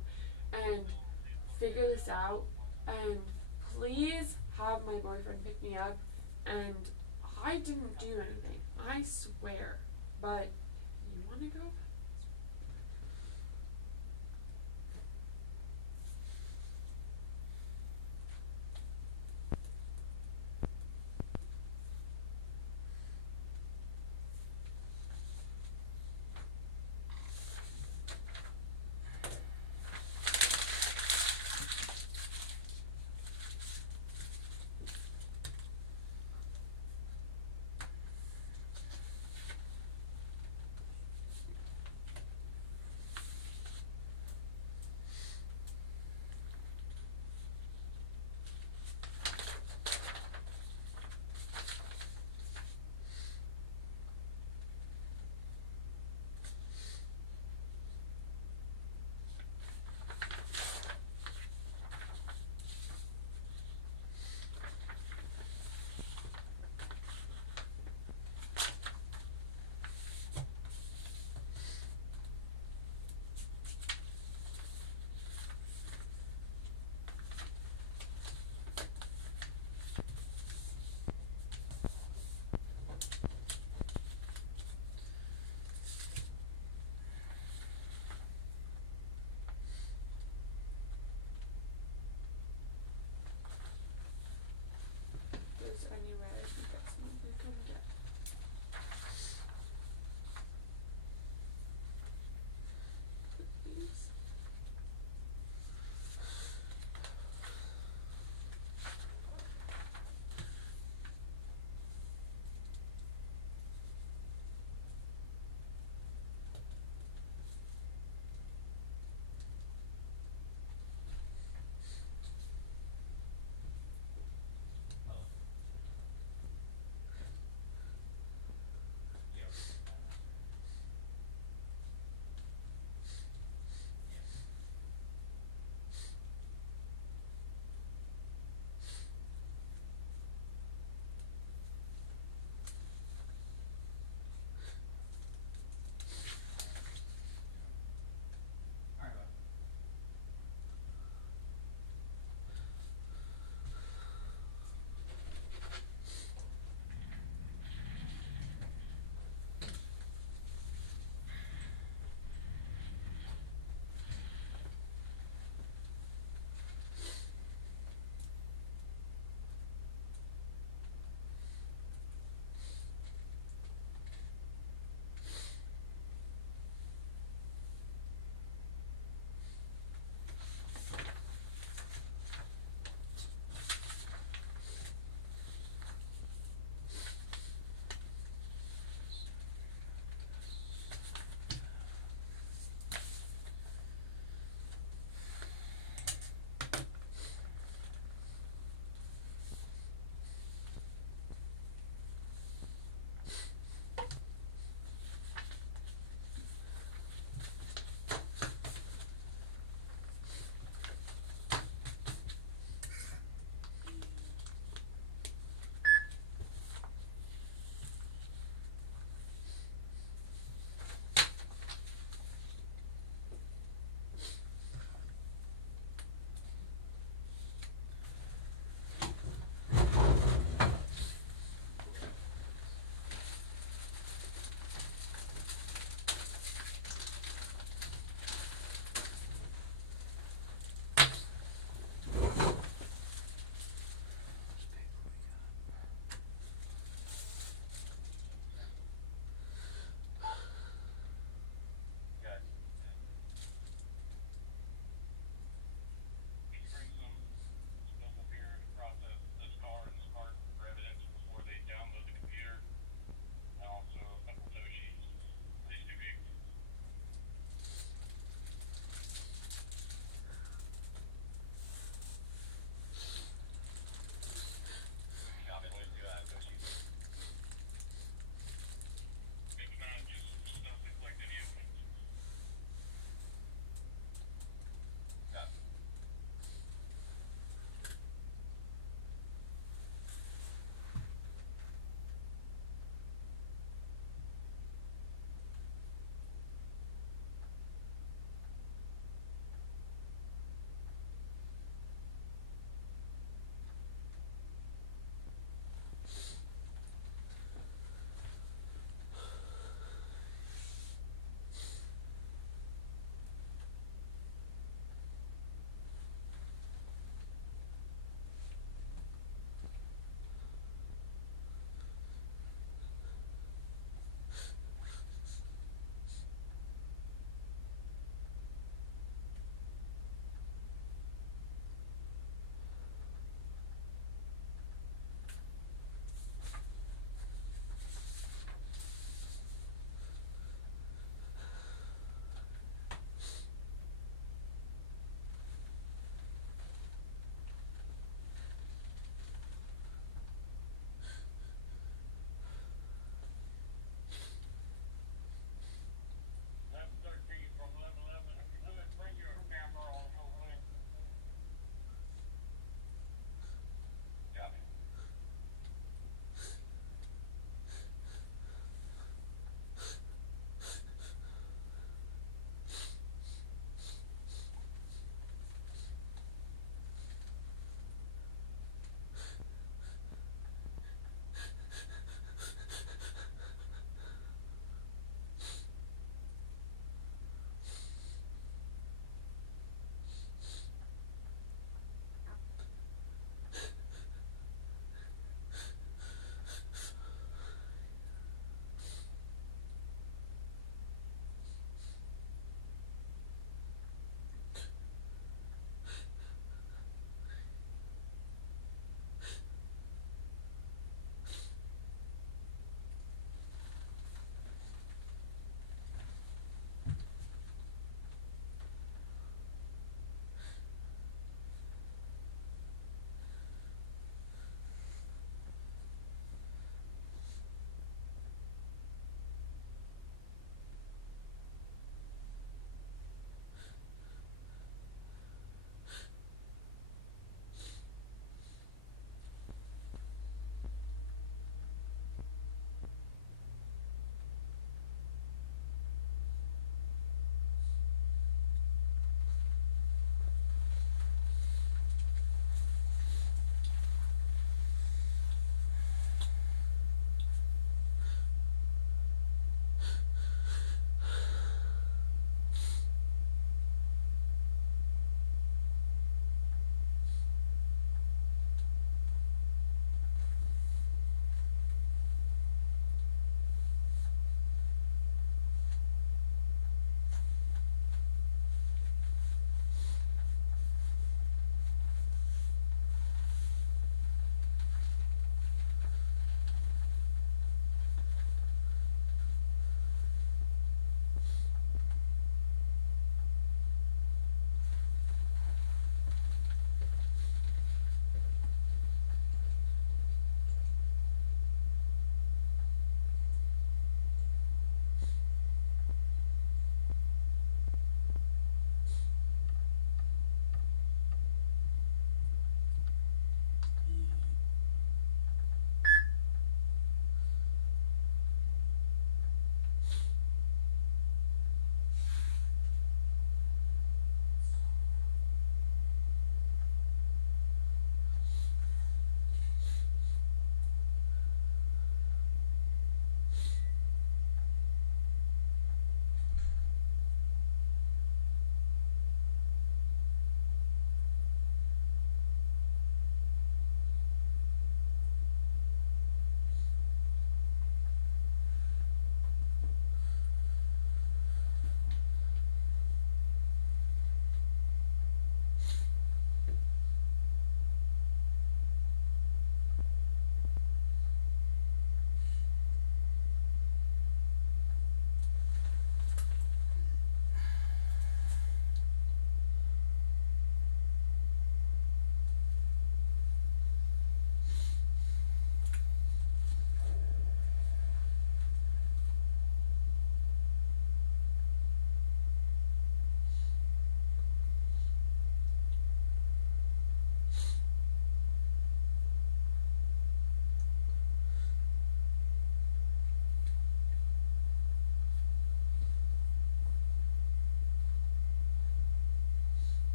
and figure this out and please have my boyfriend pick me up. And I didn't do anything. I swear. But you want to go?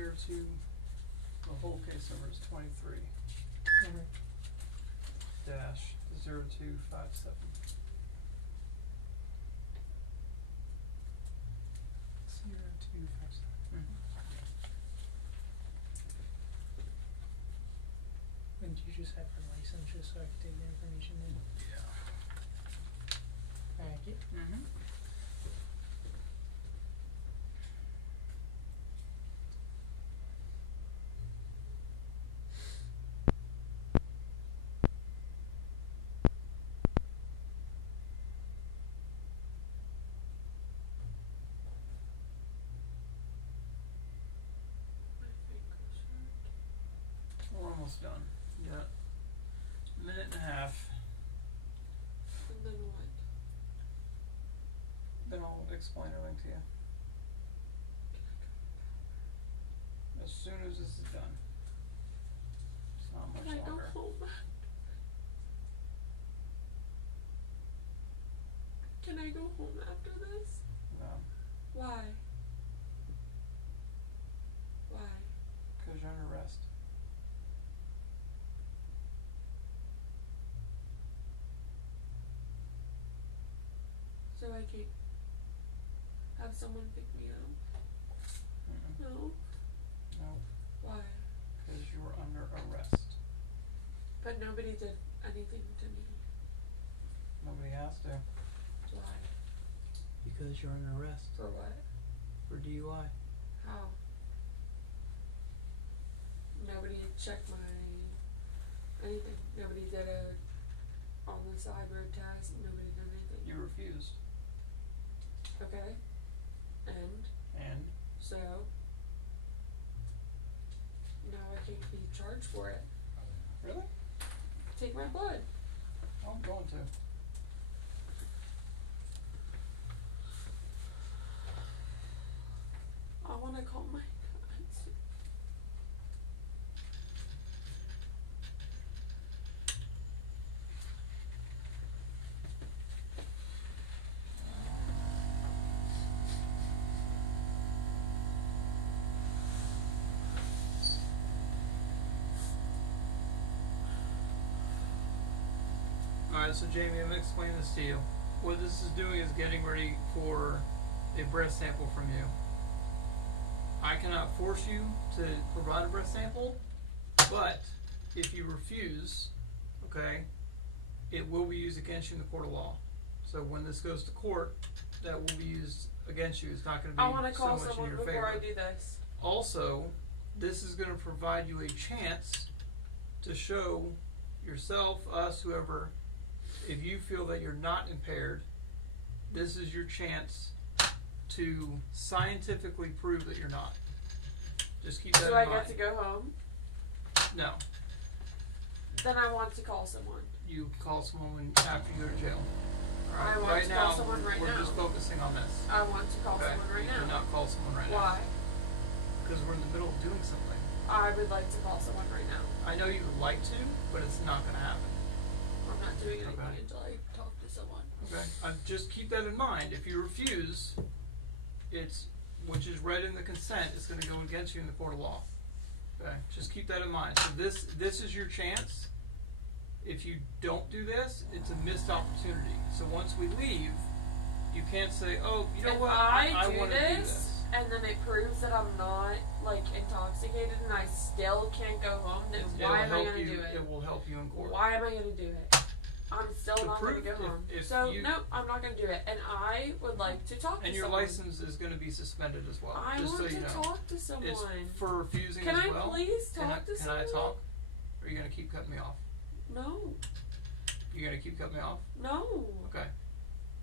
-02. The whole case number is 23 dash 0257. 0257. And you just have her license just so I can take the information in? Yeah. Thank you. We're almost done. Yeah. Minute and a half. And then what? Then I'll explain everything to you. As soon as this is done. It's not much Can I go longer. home? Can I go home after this? No. Why? Why? Because you're under arrest. So I can have someone pick me up? No. No. Why? Because you were under arrest. But nobody did anything to me. Nobody has to. Why? Because you're under arrest. For what? For DUI. How? Nobody checked my anything. Nobody did a on the side road test. Nobody did anything. You refused. Okay. And so now I can't be charged for it. Really? Take my blood. I'm going to. I wanna call my guys. Alright, so Jamie, I'm going to explain this to you. What this is doing is getting ready for a breath sample from you. I cannot force you to provide a breath sample, but if you refuse, okay, it will be used against you in the court of law. So when this goes to court, that will be used against you. It's not going to I be wanna so call much in someone your before favor. I do this. Also, this is going to provide you a chance to show yourself, us, whoever, if you feel that you're not impaired, this is your chance to scientifically prove that you're not. Just keep that So in I mind. get to go home? No. Then I want to call someone. You call someone after you go to jail. I want right to now, call someone right we're now. just focusing on this. I want to call Okay? someone right You now. cannot call someone right now. Why? Because we're in the middle of doing something. I would like to call someone right now. I know you would like to, but it's not going to happen. I'm not doing anything Okay. until I talk to someone. Okay. Just keep that in mind. If you refuse, it's, which is read in the consent, it's going to go against you in the court of law. Okay. Just keep that in mind. So this is your chance. If you don't do this, it's a missed opportunity. So once we leave, you can't say, "Oh, you know If what? I want to do this." and then it proves that I'm not like intoxicated and I still can't go home, then why am I gonna do it? It will help you in court. Why am I gonna do it? I'm still To not gonna prove go if- home. if So you- no, I'm not gonna do it. And I would like to talk to And your someone. license is going to be suspended as well. I just want so you to know. talk to someone. It's for refusing Can as I well. please Can talk to Can someone? I talk? Or are you going to keep cutting me off? No. You're going to keep cutting me off? No. Okay.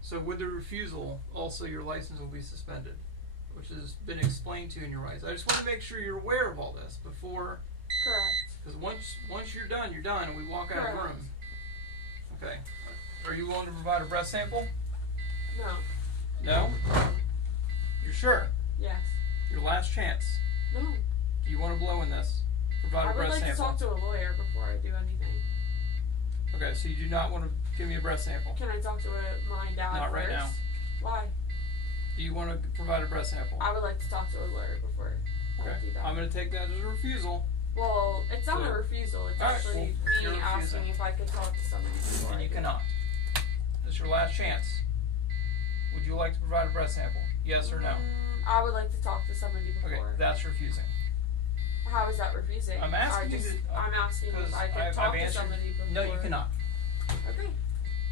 So with the refusal, also your license will be suspended, which has been explained to you in your rights. I just want to make sure you're aware of all this before, Correct. because once you're done, and we walk out of the Correct. room. Okay. Are you willing to provide a breath sample? No. No? You're sure? Yes. Your last chance. No. Do you want to blow in this? Provide I a would breath like sample. to talk to a lawyer before I do anything. Okay, so you do not want to give me a breath sample. Can I talk to my dad Not first? right now. Why? Do you want to provide a breath sample? I would like to talk to a lawyer before. I'll Okay. do that. I'm gonna take that as a refusal, Well, it's not So- a refusal. It's Alright, actually well, you're me asking refusing. if I could talk to somebody before and I you do. cannot. This is your last chance. Would you like to provide a breath sample? Yes or no? I would like to talk to somebody before. Okay, that's refusing. How is that refusing? I'm asking I just, you to- I'm asking if 'cause I could I've talk to answered- somebody before. No, you cannot. Okay.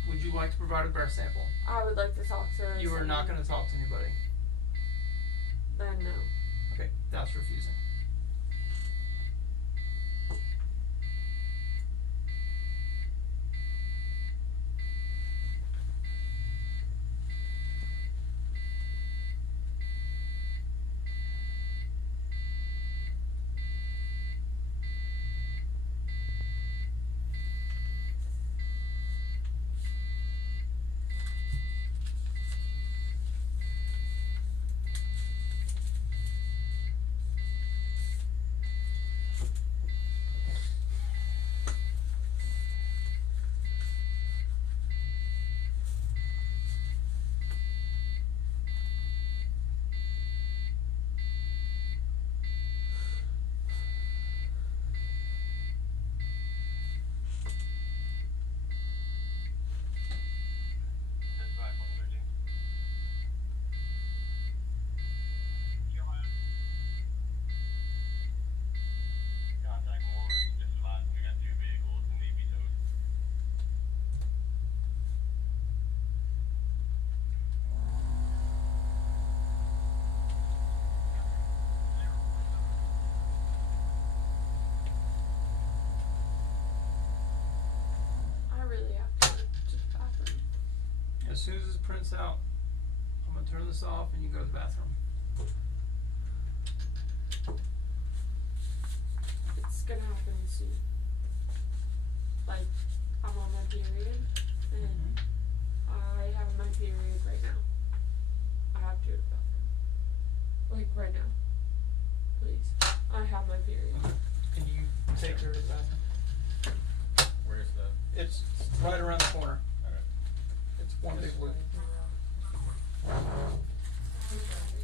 Would you like to provide a breath sample? I would like to talk to. You are not going to talk to anybody. Then no. Okay, that's refusing. Dispatch 113. Contact Morris, just advised we got 2 vehicles and need to be towed. I really have to go to the bathroom. As soon as this prints out, I'm going to turn this off and you go to the bathroom. It's gonna happen soon. Like, I'm on my period, and I have my period right now. I have to go to the bathroom. Like, right now. Please. I have my period. Can you take her to the bathroom? Where's the? It's right around the corner. Okay. It's one big loop. Okay.